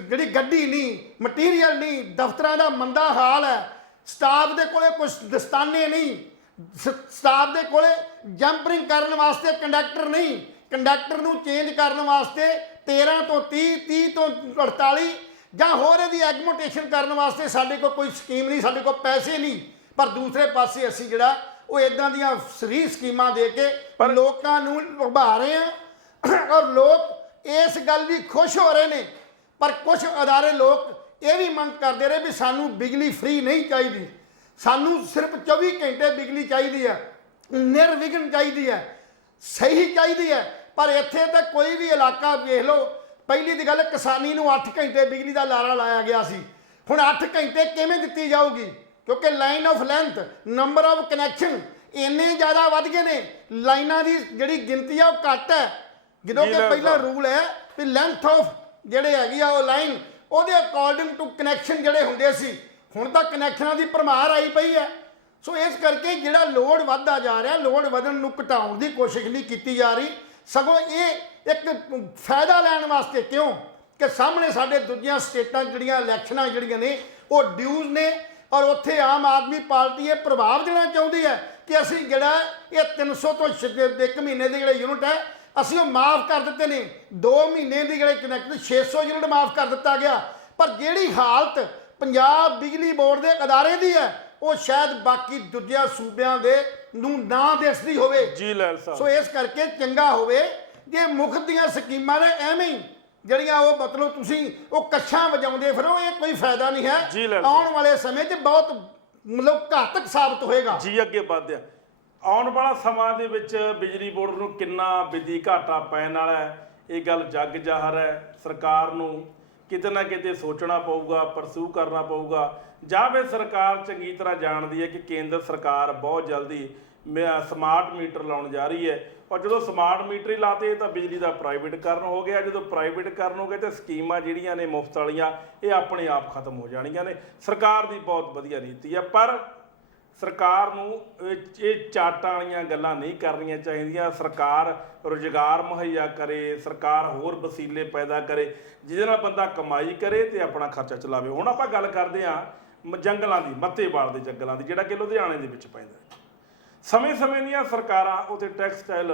ਜਿਹੜੀ ਗੱਡੀ ਨਹੀਂ, ਮਟੀਰੀਅਲ ਨਹੀਂ, ਦਫ਼ਤਰਾਂ ਦਾ ਮੰਦਾ ਹਾਲ ਹੈ, ਸਟਾਫ ਦੇ ਕੋਲੇ ਕੁਝ ਦਸਤਾਨੇ ਨਹੀਂ, ਸਟਾਫ ਦੇ ਕੋਲੇ ਜੰਪਰਿੰਗ ਕਰਨ ਵਾਸਤੇ ਕੰਡਕਟਰ ਨਹੀਂ, ਕੰਡਕਟਰ ਨੂੰ ਚੇਂਜ ਕਰਨ ਵਾਸਤੇ 13 ਤੋਂ 30, 30 ਤੋਂ 48 ਜਾਂ ਹੋਰ ਇਹਦੀ ਐਗਮੋਟੇਸ਼ਨ ਕਰਨ ਵਾਸਤੇ ਸਾਡੇ ਕੋਲ ਕੋਈ ਸਕੀਮ ਨਹੀਂ, ਸਾਡੇ ਕੋਲ ਪੈਸੇ ਨਹੀਂ। ਪਰ ਦੂਸਰੇ ਪਾਸੇ ਅਸੀਂ ਜਿਹੜਾ ਉਹ ਇਦਾਂ ਦੀਆਂ ਫ੍ਰੀ ਸਕੀਮਾਂ ਦੇ ਕੇ ਲੋਕਾਂ ਨੂੰ ਲੁਭਾ ਰਹੇ ਹਾਂ ਔਰ ਲੋਕ ਇਸ ਗੱਲ ਲਈ ਖੁਸ਼ ਹੋ ਰਹੇ ਨੇ। ਪਰ ਕੁਝ ਅਦਾਰੇ ਲੋਕ ਇਹ ਵੀ ਮੰਗ ਕਰਦੇ ਰਹੇ ਵੀ ਸਾਨੂੰ ਬਿਜਲੀ ਫ੍ਰੀ ਨਹੀਂ ਚਾਹੀਦੀ, ਸਾਨੂੰ ਸਿਰਫ 24 ਘੰਟੇ ਬਿਜਲੀ ਚਾਹੀਦੀ ਹੈ, ਨਿਰਵਿਘਨ ਚਾਹੀਦੀ ਹੈ, ਸਹੀ ਚਾਹੀਦੀ ਹੈ। ਪਰ ਇੱਥੇ ਤਾਂ ਕੋਈ ਵੀ ਇਲਾਕਾ ਵੇਖ ਲਓ, ਪਹਿਲੀ ਦੀ ਗੱਲ ਕਿਸਾਨੀ ਨੂੰ 8 ਘੰਟੇ ਬਿਜਲੀ ਦਾ ਲਾਰਾ ਲਾਇਆ ਗਿਆ ਸੀ। ਹੁਣ 8 ਘੰਟੇ ਕਿਵੇਂ ਦਿੱਤੀ ਜਾਊਗੀ? ਕਿਉਂਕਿ line of length, number of connection ਇੰਨੇ ਜ਼ਿਆਦਾ ਵੱਧ ਗਏ ਨੇ, ਲਾਈਨਾਂ ਦੀ ਜਿਹੜੀ ਗਿਣਤੀ ਆ ਉਹ ਘੱਟ ਹੈ। ਜਦੋਂ ਕਿ ਪਹਿਲਾ ਰੂਲ ਹੈ ਵੀ ਲੈਂਥ ਆਫ ਜਿਹੜੇ ਹੈਗੀ ਆ ਉਹ ਲਾਈਨ ਉਹਦੇ ਅਕੋਰਡਿੰਗ ਟੂ ਕਨੈਕਸ਼ਨ ਜਿਹੜੇ ਹੁੰਦੇ ਸੀ, ਹੁਣ ਤਾਂ ਕਨੈਕਸ਼ਨਾਂ ਦੀ ਭਰਮਾਰ ਆਈ ਪਈ ਹੈ। ਸੋ ਇਸ ਕਰਕੇ ਜਿਹੜਾ ਲੋਡ ਵੱਧਦਾ ਜਾ ਰਿਹਾ, ਲੋਡ ਵਧਣ ਨੂੰ ਘਟਾਉਣ ਦੀ ਕੋਸ਼ਿਸ਼ ਨਹੀਂ ਕੀਤੀ ਜਾ ਰਹੀ, ਸਗੋਂ ਇਹ ਇੱਕ ਫਾਇਦਾ ਲੈਣ ਵਾਸਤੇ। ਕਿਉਂ ਕਿ ਸਾਹਮਣੇ ਸਾਡੇ ਦੂਜੀਆਂ ਸਟੇਟਾਂ ਜਿਹੜੀਆਂ ਇਲੈਕਸ਼ਨਾਂ ਜਿਹੜੀਆਂ ਨੇ ਉਹ ਡਿਊਜ਼ ਨੇ, ਔਰ ਉੱਥੇ ਆਮ ਆਦਮੀ ਪਾਰਟੀ ਇਹ ਪ੍ਰਭਾਵ ਦੇਣਾ ਚਾਹੁੰਦੀ ਹੈ ਕਿ ਅਸੀਂ ਜਿਹੜਾ ਇਹ 300 ਤੋਂ 1 ਮਹੀਨੇ ਦੇ ਜਿਹੜੇ ਯੂਨਿਟ ਹੈ ਅਸੀਂ ਉਹ ਮਾਫ ਕਰ ਦਿੱਤੇ ਨੇ। 2 ਮਹੀਨੇ ਦੀ ਜਿਹੜੇ ਕਨੈਕਟ 600 ਯੂਨਿਟ ਮਾਫ ਕਰ ਦਿੱਤਾ ਗਿਆ। ਪਰ ਜਿਹੜੀ ਹਾਲਤ ਪੰਜਾਬ ਬਿਜਲੀ ਬੋਰਡ ਦੇ ਅਦਾਰੇ ਦੀ ਹੈ ਉਹ ਸ਼ਾਇਦ ਬਾਕੀ ਦੂਜਿਆਂ ਸੂਬਿਆਂ ਦੇ ਨੂੰ ਨਾ ਦਿਸਦੀ ਹੋਵੇ। ਜੀ ਲੈਲ ਸਾਹਿਬ, ਸੋ ਇਸ ਕਰਕੇ ਚੰਗਾ ਹੋਵੇ ਜੇ ਮੁੱਖ ਦੀਆਂ ਸਕੀਮਾਂ ਨੇ ਐਵੇਂ ਹੀ ਜਿਹੜੀਆਂ ਉਹ ਮਤਲਬ ਤੁਸੀਂ ਉਹ ਕੱਛਾਂ ਵਜਾਉਂਦੇ ਫਿਰੋ, ਇਹ ਕੋਈ ਫਾਇਦਾ ਨਹੀਂ ਹੈ। ਆਉਣ ਵਾਲੇ ਸਮੇਂ 'ਚ ਬਹੁਤ ਮਤਲਬ ਘਾਤਕ ਸਾਬਤ ਹੋਏਗਾ। ਜੀ ਅੱਗੇ ਵਧਿਆ ਆਉਣ ਵਾਲਾ ਸਮਾਂ ਦੇ ਵਿੱਚ ਬਿਜਲੀ ਬੋਰਡ ਨੂੰ ਕਿੰਨਾ ਵਿੱਤੀ ਘਾਟਾ ਪੈਣ ਵਾਲਾ ਹੈ, ਇਹ ਗੱਲ ਜੱਗ ਜ਼ਾਹਰ ਹੈ। ਸਰਕਾਰ ਨੂੰ ਕਿਤੇ ਨਾ ਕਿਤੇ ਸੋਚਣਾ ਪਊਗਾ, ਪਰਸੂ ਕਰਨਾ ਪਊਗਾ। ਜਾਂ ਫਿਰ ਸਰਕਾਰ ਚੰਗੀ ਤਰ੍ਹਾਂ ਜਾਣਦੀ ਹੈ ਕਿ ਕੇਂਦਰ ਸਰਕਾਰ ਬਹੁਤ ਜਲਦੀ ਸਮਾਰਟ ਮੀਟਰ ਲਾਉਣ ਜਾ ਰਹੀ ਹੈ, ਔਰ ਜਦੋਂ ਸਮਾਰਟ ਮੀਟਰ ਹੀ ਲਾਤੇ ਤਾਂ ਬਿਜਲੀ ਦਾ ਪ੍ਰਾਈਵੇਟਕਰਨ ਹੋ ਗਿਆ। ਜਦੋਂ ਪ੍ਰਾਈਵੇਟਕਰਨ ਹੋ ਗਿਆ ਤਾਂ ਸਕੀਮਾਂ ਜਿਹੜੀਆਂ ਨੇ ਮੁਫਤ ਵਾਲੀਆਂ ਇਹ ਆਪਣੇ ਆਪ ਖਤਮ ਹੋ ਜਾਣੀਆਂ ਨੇ। ਸਰਕਾਰ ਦੀ ਬਹੁਤ ਵਧੀਆ ਨੀਤੀ ਹੈ, ਪਰ ਸਰਕਾਰ ਨੂੰ ਇਹ ਚਾਟਾਂ ਵਾਲੀਆਂ ਗੱਲਾਂ ਨਹੀਂ ਕਰਨੀਆਂ ਚਾਹੀਦੀਆਂ। ਸਰਕਾਰ ਰੁਜ਼ਗਾਰ ਮੁਹੱਈਆ ਕਰੇ, ਸਰਕਾਰ ਹੋਰ ਵਸੀਲੇ ਪੈਦਾ ਕਰੇ ਜਿਹਦੇ ਨਾਲ ਬੰਦਾ ਕਮਾਈ ਕਰੇ ਤੇ ਆਪਣਾ ਖਰਚਾ ਚਲਾਵੇ। ਹੁਣ ਆਪਾਂ ਗੱਲ ਕਰਦੇ ਹਾਂ ਜੰਗਲਾਂ ਦੀ, ਮੱਤੇਵਾਲ ਦੇ ਜੰਗਲਾਂ ਦੀ, ਜਿਹੜਾ ਕਿ ਲੁਧਿਆਣੇ ਦੇ ਵਿੱਚ ਪੈਂਦਾ। ਸਮੇਂ-ਸਮੇਂ ਦੀਆਂ ਸਰਕਾਰਾਂ ਉੱਥੇ ਟੈਕਸਟਾਈਲ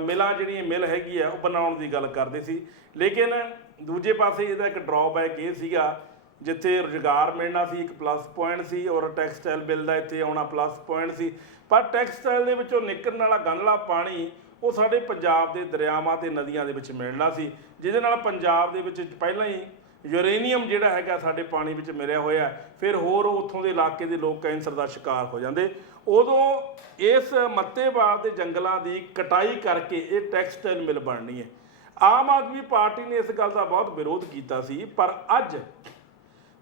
ਮਿਲਾਂ ਜਿਹੜੀਆਂ ਮਿਲ ਹੈਗੀ ਆ ਉਹ ਬਣਾਉਣ ਦੀ ਗੱਲ ਕਰਦੇ ਸੀ, ਲੇਕਿਨ ਦੂਜੇ ਪਾਸੇ ਇਹਦਾ ਇੱਕ ਡਰਾਬੈਕ ਇਹ ਸੀਗਾ ਜਿੱਥੇ ਰੁਜ਼ਗਾਰ ਮਿਲਣਾ ਸੀ ਇੱਕ ਪਲੱਸ ਪੁਆਇੰਟ ਸੀ, ਔਰ ਟੈਕਸਟਾਈਲ ਬਿੱਲ ਦਾ ਇੱਥੇ ਆਉਣਾ ਪਲੱਸ ਪੁਆਇੰਟ ਸੀ। ਪਰ ਟੈਕਸਟਾਈਲ ਦੇ ਵਿੱਚੋਂ ਨਿਕਲਣ ਵਾਲਾ ਗੰਧਲਾ ਪਾਣੀ ਉਹ ਸਾਡੇ ਪੰਜਾਬ ਦੇ ਦਰਿਆਵਾਂ ਤੇ ਨਦੀਆਂ ਦੇ ਵਿੱਚ ਮਿਲਣਾ ਸੀ, ਜਿਹਦੇ ਨਾਲ ਪੰਜਾਬ ਦੇ ਵਿੱਚ ਪਹਿਲਾਂ ਹੀ ਯੂਰੇਨੀਅਮ ਜਿਹੜਾ ਹੈਗਾ ਸਾਡੇ ਪਾਣੀ ਵਿੱਚ ਮਿਲਿਆ ਹੋਇਆ, ਫਿਰ ਹੋਰ ਉੱਥੋਂ ਦੇ ਇਲਾਕੇ ਦੇ ਲੋਕ ਕੈਂਸਰ ਦਾ ਸ਼ਿਕਾਰ ਹੋ ਜਾਂਦੇ। ਉਦੋਂ ਇਸ ਮੱਤੇਵਾਲ ਦੇ ਜੰਗਲਾਂ ਦੀ ਕਟਾਈ ਕਰਕੇ ਇਹ ਟੈਕਸਟਾਈਲ ਮਿਲ ਬਣਨੀ ਹੈ। ਆਮ ਆਦਮੀ ਪਾਰਟੀ ਨੇ ਇਸ ਗੱਲ ਦਾ ਬਹੁਤ ਵਿਰੋਧ ਕੀਤਾ ਸੀ, ਪਰ ਅੱਜ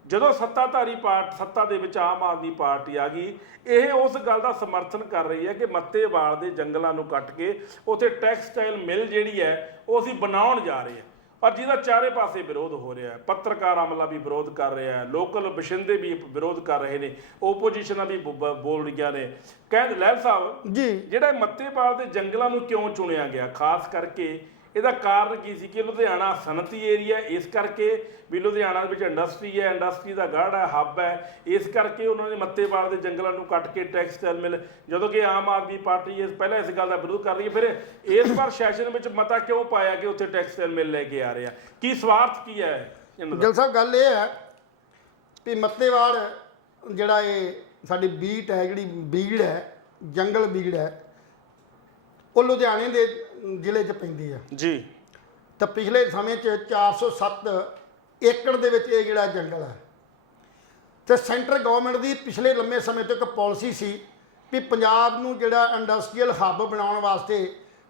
ਜਦੋਂ ਸੱਤਾਧਾਰੀ ਸੱਤਾ ਦੇ ਵਿੱਚ ਆਮ ਆਦਮੀ ਪਾਰਟੀ ਆ ਗਈ, ਇਹ ਉਸ ਗੱਲ ਦਾ ਸਮਰਥਨ ਕਰ ਰਹੀ ਹੈ ਕਿ ਮੱਤੇਵਾਲ ਦੇ ਜੰਗਲਾਂ ਨੂੰ ਕੱਟ ਕੇ ਉੱਥੇ ਟੈਕਸਟਾਈਲ ਮਿਲ ਜਿਹੜੀ ਹੈ ਉਹ ਅਸੀਂ ਬਣਾਉਣ ਜਾ ਰਹੇ ਹਾਂ, ਪਰ ਜਿਹਦਾ ਚਾਰੇ ਪਾਸੇ ਵਿਰੋਧ ਹੋ ਰਿਹਾ ਹੈ। ਪੱਤਰਕਾਰ ਅਮਲਾ ਵੀ ਵਿਰੋਧ ਕਰ ਰਿਹਾ ਹੈ, ਲੋਕਲ ਬਸ਼ਿੰਦੇ ਵੀ ਵਿਰੋਧ ਕਰ ਰਹੇ ਨੇ, ਓਪੋਜੀਸ਼ਨਾਂ ਵੀ ਬੋਲ ਰਹੀਆਂ ਨੇ। ਕਹਿੰਦੇ ਲਹਿਲ ਸਾਹਿਬ ਜੀ ਜਿਹੜਾ ਮੱਤੇਵਾਲ ਦੇ ਜੰਗਲਾਂ ਨੂੰ ਕਿਉਂ ਚੁਣਿਆ ਗਿਆ, ਖਾਸ ਕਰਕੇ ਇਹਦਾ ਕਾਰਨ ਕੀ ਸੀ ਕਿ ਲੁਧਿਆਣਾ ਸਨਅਤੀ ਏਰੀਆ, ਇਸ ਕਰਕੇ ਵੀ ਲੁਧਿਆਣਾ ਦੇ ਵਿੱਚ ਇੰਡਸਟਰੀ ਹੈ, ਇੰਡਸਟਰੀ ਦਾ ਗੜ੍ਹ ਹੈ, ਹੱਬ ਹੈ, ਇਸ ਕਰਕੇ ਉਹਨਾਂ ਨੇ ਮੱਤੇਵਾਲ ਦੇ ਜੰਗਲਾਂ ਨੂੰ ਕੱਟ ਕੇ ਟੈਕਸਟਾਈਲ ਮਿਲ, ਜਦੋਂ ਕਿ ਆਮ ਆਦਮੀ ਪਾਰਟੀ ਪਹਿਲਾਂ ਇਸ ਗੱਲ ਦਾ ਵਿਰੋਧ ਕਰ ਰਹੀ ਹੈ। ਫਿਰ ਇਸ ਵਾਰ ਸੈਸ਼ਨ ਵਿੱਚ ਮਤਾ ਕਿਉਂ ਪਾਇਆ ਕਿ ਉੱਥੇ ਟੈਕਸਟਾਈਲ ਮਿਲ ਲੈ ਕੇ ਆ ਰਹੇ ਆ, ਕੀ ਸਵਾਰਥ ਕੀ ਹੈ? ਗਿੱਲ ਸਾਹਿਬ ਗੱਲ ਇਹ ਹੈ ਵੀ ਮੱਤੇਵਾਲ ਜਿਹੜਾ ਇਹ ਸਾਡੀ ਬੀਟ ਹੈ, ਜਿਹੜੀ ਬੀੜ ਹੈ, ਜੰਗਲ ਬੀੜ ਹੈ, ਉਹ ਲੁਧਿਆਣੇ ਦੇ ਜ਼ਿਲ੍ਹੇ 'ਚ ਪੈਂਦੀ ਆ ਜੀ। ਤਾਂ ਪਿਛਲੇ ਸਮੇਂ 'ਚ 407 ਏਕੜ ਦੇ ਵਿੱਚ ਇਹ ਜਿਹੜਾ ਜੰਗਲ ਹੈ, ਤੇ ਸੈਂਟਰ ਗਵਰਨਮੈਂਟ ਦੀ ਪਿਛਲੇ ਲੰਮੇ ਸਮੇਂ ਤੋਂ ਇੱਕ ਪਾਲਿਸੀ ਸੀ ਵੀ ਪੰਜਾਬ ਨੂੰ ਜਿਹੜਾ ਇੰਡਸਟਰੀਅਲ ਹੱਬ ਬਣਾਉਣ ਵਾਸਤੇ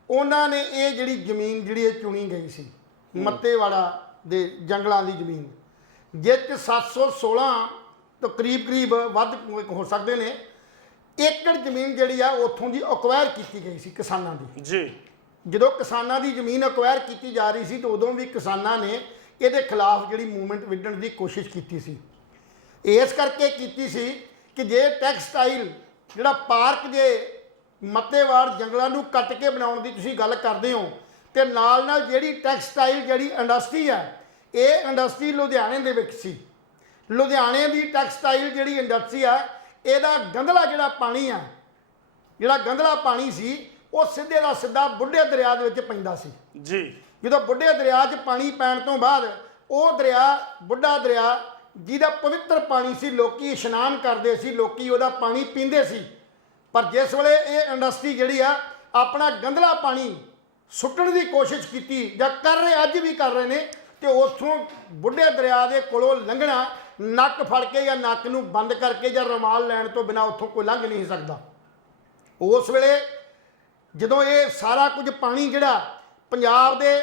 ਉਹਨਾਂ ਨੇ ਇਹ ਜਿਹੜੀ ਜ਼ਮੀਨ ਜਿਹੜੀ ਇਹ ਚੁਣੀ ਗਈ ਸੀ ਮੱਤੇਵਾੜਾ ਦੇ ਜੰਗਲਾਂ ਦੀ ਜ਼ਮੀਨ, ਜਿਸ 'ਚ 716 ਤੋਂ ਕਰੀਬ ਵੱਧ ਹੋ ਸਕਦੇ ਨੇ ਏਕੜ ਜ਼ਮੀਨ ਜਿਹੜੀ ਆ ਉੱਥੋਂ ਦੀ ਅਕਵਾਇਰ ਕੀਤੀ ਗਈ ਸੀ ਕਿਸਾਨਾਂ ਦੀ। ਜੀ ਜਦੋਂ ਕਿਸਾਨਾਂ ਦੀ ਜ਼ਮੀਨ ਅਕਵਾਇਰ ਕੀਤੀ ਜਾ ਰਹੀ ਸੀ ਤਾਂ ਉਦੋਂ ਵੀ ਕਿਸਾਨਾਂ ਨੇ ਇਹਦੇ ਖਿਲਾਫ ਜਿਹੜੀ ਮੂਵਮੈਂਟ ਵਿੱਢਣ ਦੀ ਕੋਸ਼ਿਸ਼ ਕੀਤੀ ਸੀ। ਇਸ ਕਰਕੇ ਕੀਤੀ ਸੀ ਕਿ ਜੇ ਟੈਕਸਟਾਈਲ ਜਿਹੜਾ ਪਾਰਕ ਜੇ ਮੱਤੇਵਾਲ ਜੰਗਲਾਂ ਨੂੰ ਕੱਟ ਕੇ ਬਣਾਉਣ ਦੀ ਤੁਸੀਂ ਗੱਲ ਕਰਦੇ ਹੋ, ਤੇ ਨਾਲ ਜਿਹੜੀ ਟੈਕਸਟਾਈਲ ਜਿਹੜੀ ਇੰਡਸਟਰੀ ਹੈ ਇਹ ਇੰਡਸਟਰੀ ਲੁਧਿਆਣੇ ਦੇ ਵਿੱਚ ਸੀ। ਲੁਧਿਆਣੇ ਦੀ ਟੈਕਸਟਾਈਲ ਜਿਹੜੀ ਇੰਡਸਟਰੀ ਆ, ਇਹਦਾ ਗੰਧਲਾ ਜਿਹੜਾ ਪਾਣੀ ਆ, ਜਿਹੜਾ ਗੰਧਲਾ ਪਾਣੀ ਸੀ, ਉਹ ਸਿੱਧੇ ਦਾ ਸਿੱਧਾ ਬੁੱਢੇ ਦਰਿਆ ਦੇ ਵਿੱਚ ਪੈਂਦਾ ਸੀ ਜੀ। ਜਦੋਂ ਬੁੱਢੇ ਦਰਿਆ 'ਚ ਪਾਣੀ ਪੈਣ ਤੋਂ ਬਾਅਦ ਉਹ ਦਰਿਆ, ਬੁੱਢਾ ਦਰਿਆ ਜਿਹਦਾ ਪਵਿੱਤਰ ਪਾਣੀ ਸੀ, ਲੋਕੀ ਇਸ਼ਨਾਨ ਕਰਦੇ ਸੀ, ਲੋਕੀ ਉਹਦਾ ਪਾਣੀ ਪੀਂਦੇ ਸੀ। ਪਰ ਜਿਸ ਵੇਲੇ ਇਹ ਇੰਡਸਟਰੀ ਜਿਹੜੀ ਆ ਆਪਣਾ ਗੰਧਲਾ ਪਾਣੀ ਸੁੱਟਣ ਦੀ ਕੋਸ਼ਿਸ਼ ਕੀਤੀ ਜਾਂ ਕਰ ਰਹੇ, ਅੱਜ ਵੀ ਕਰ ਰਹੇ ਨੇ, ਤੇ ਉੱਥੋਂ ਬੁੱਢੇ ਦਰਿਆ ਦੇ ਕੋਲੋਂ ਲੰਘਣਾ ਨੱਕ ਫੜ ਕੇ ਜਾਂ ਨੱਕ ਨੂੰ ਬੰਦ ਕਰਕੇ ਜਾਂ ਰੁਮਾਲ ਲੈਣ ਤੋਂ ਬਿਨਾਂ ਉੱਥੋਂ ਕੋਈ ਲੰਘ ਨਹੀਂ ਸਕਦਾ। ਉਸ ਵੇਲੇ ਜਦੋਂ ਇਹ ਸਾਰਾ ਕੁਝ ਪਾਣੀ ਜਿਹੜਾ ਪੰਜਾਬ ਦੇ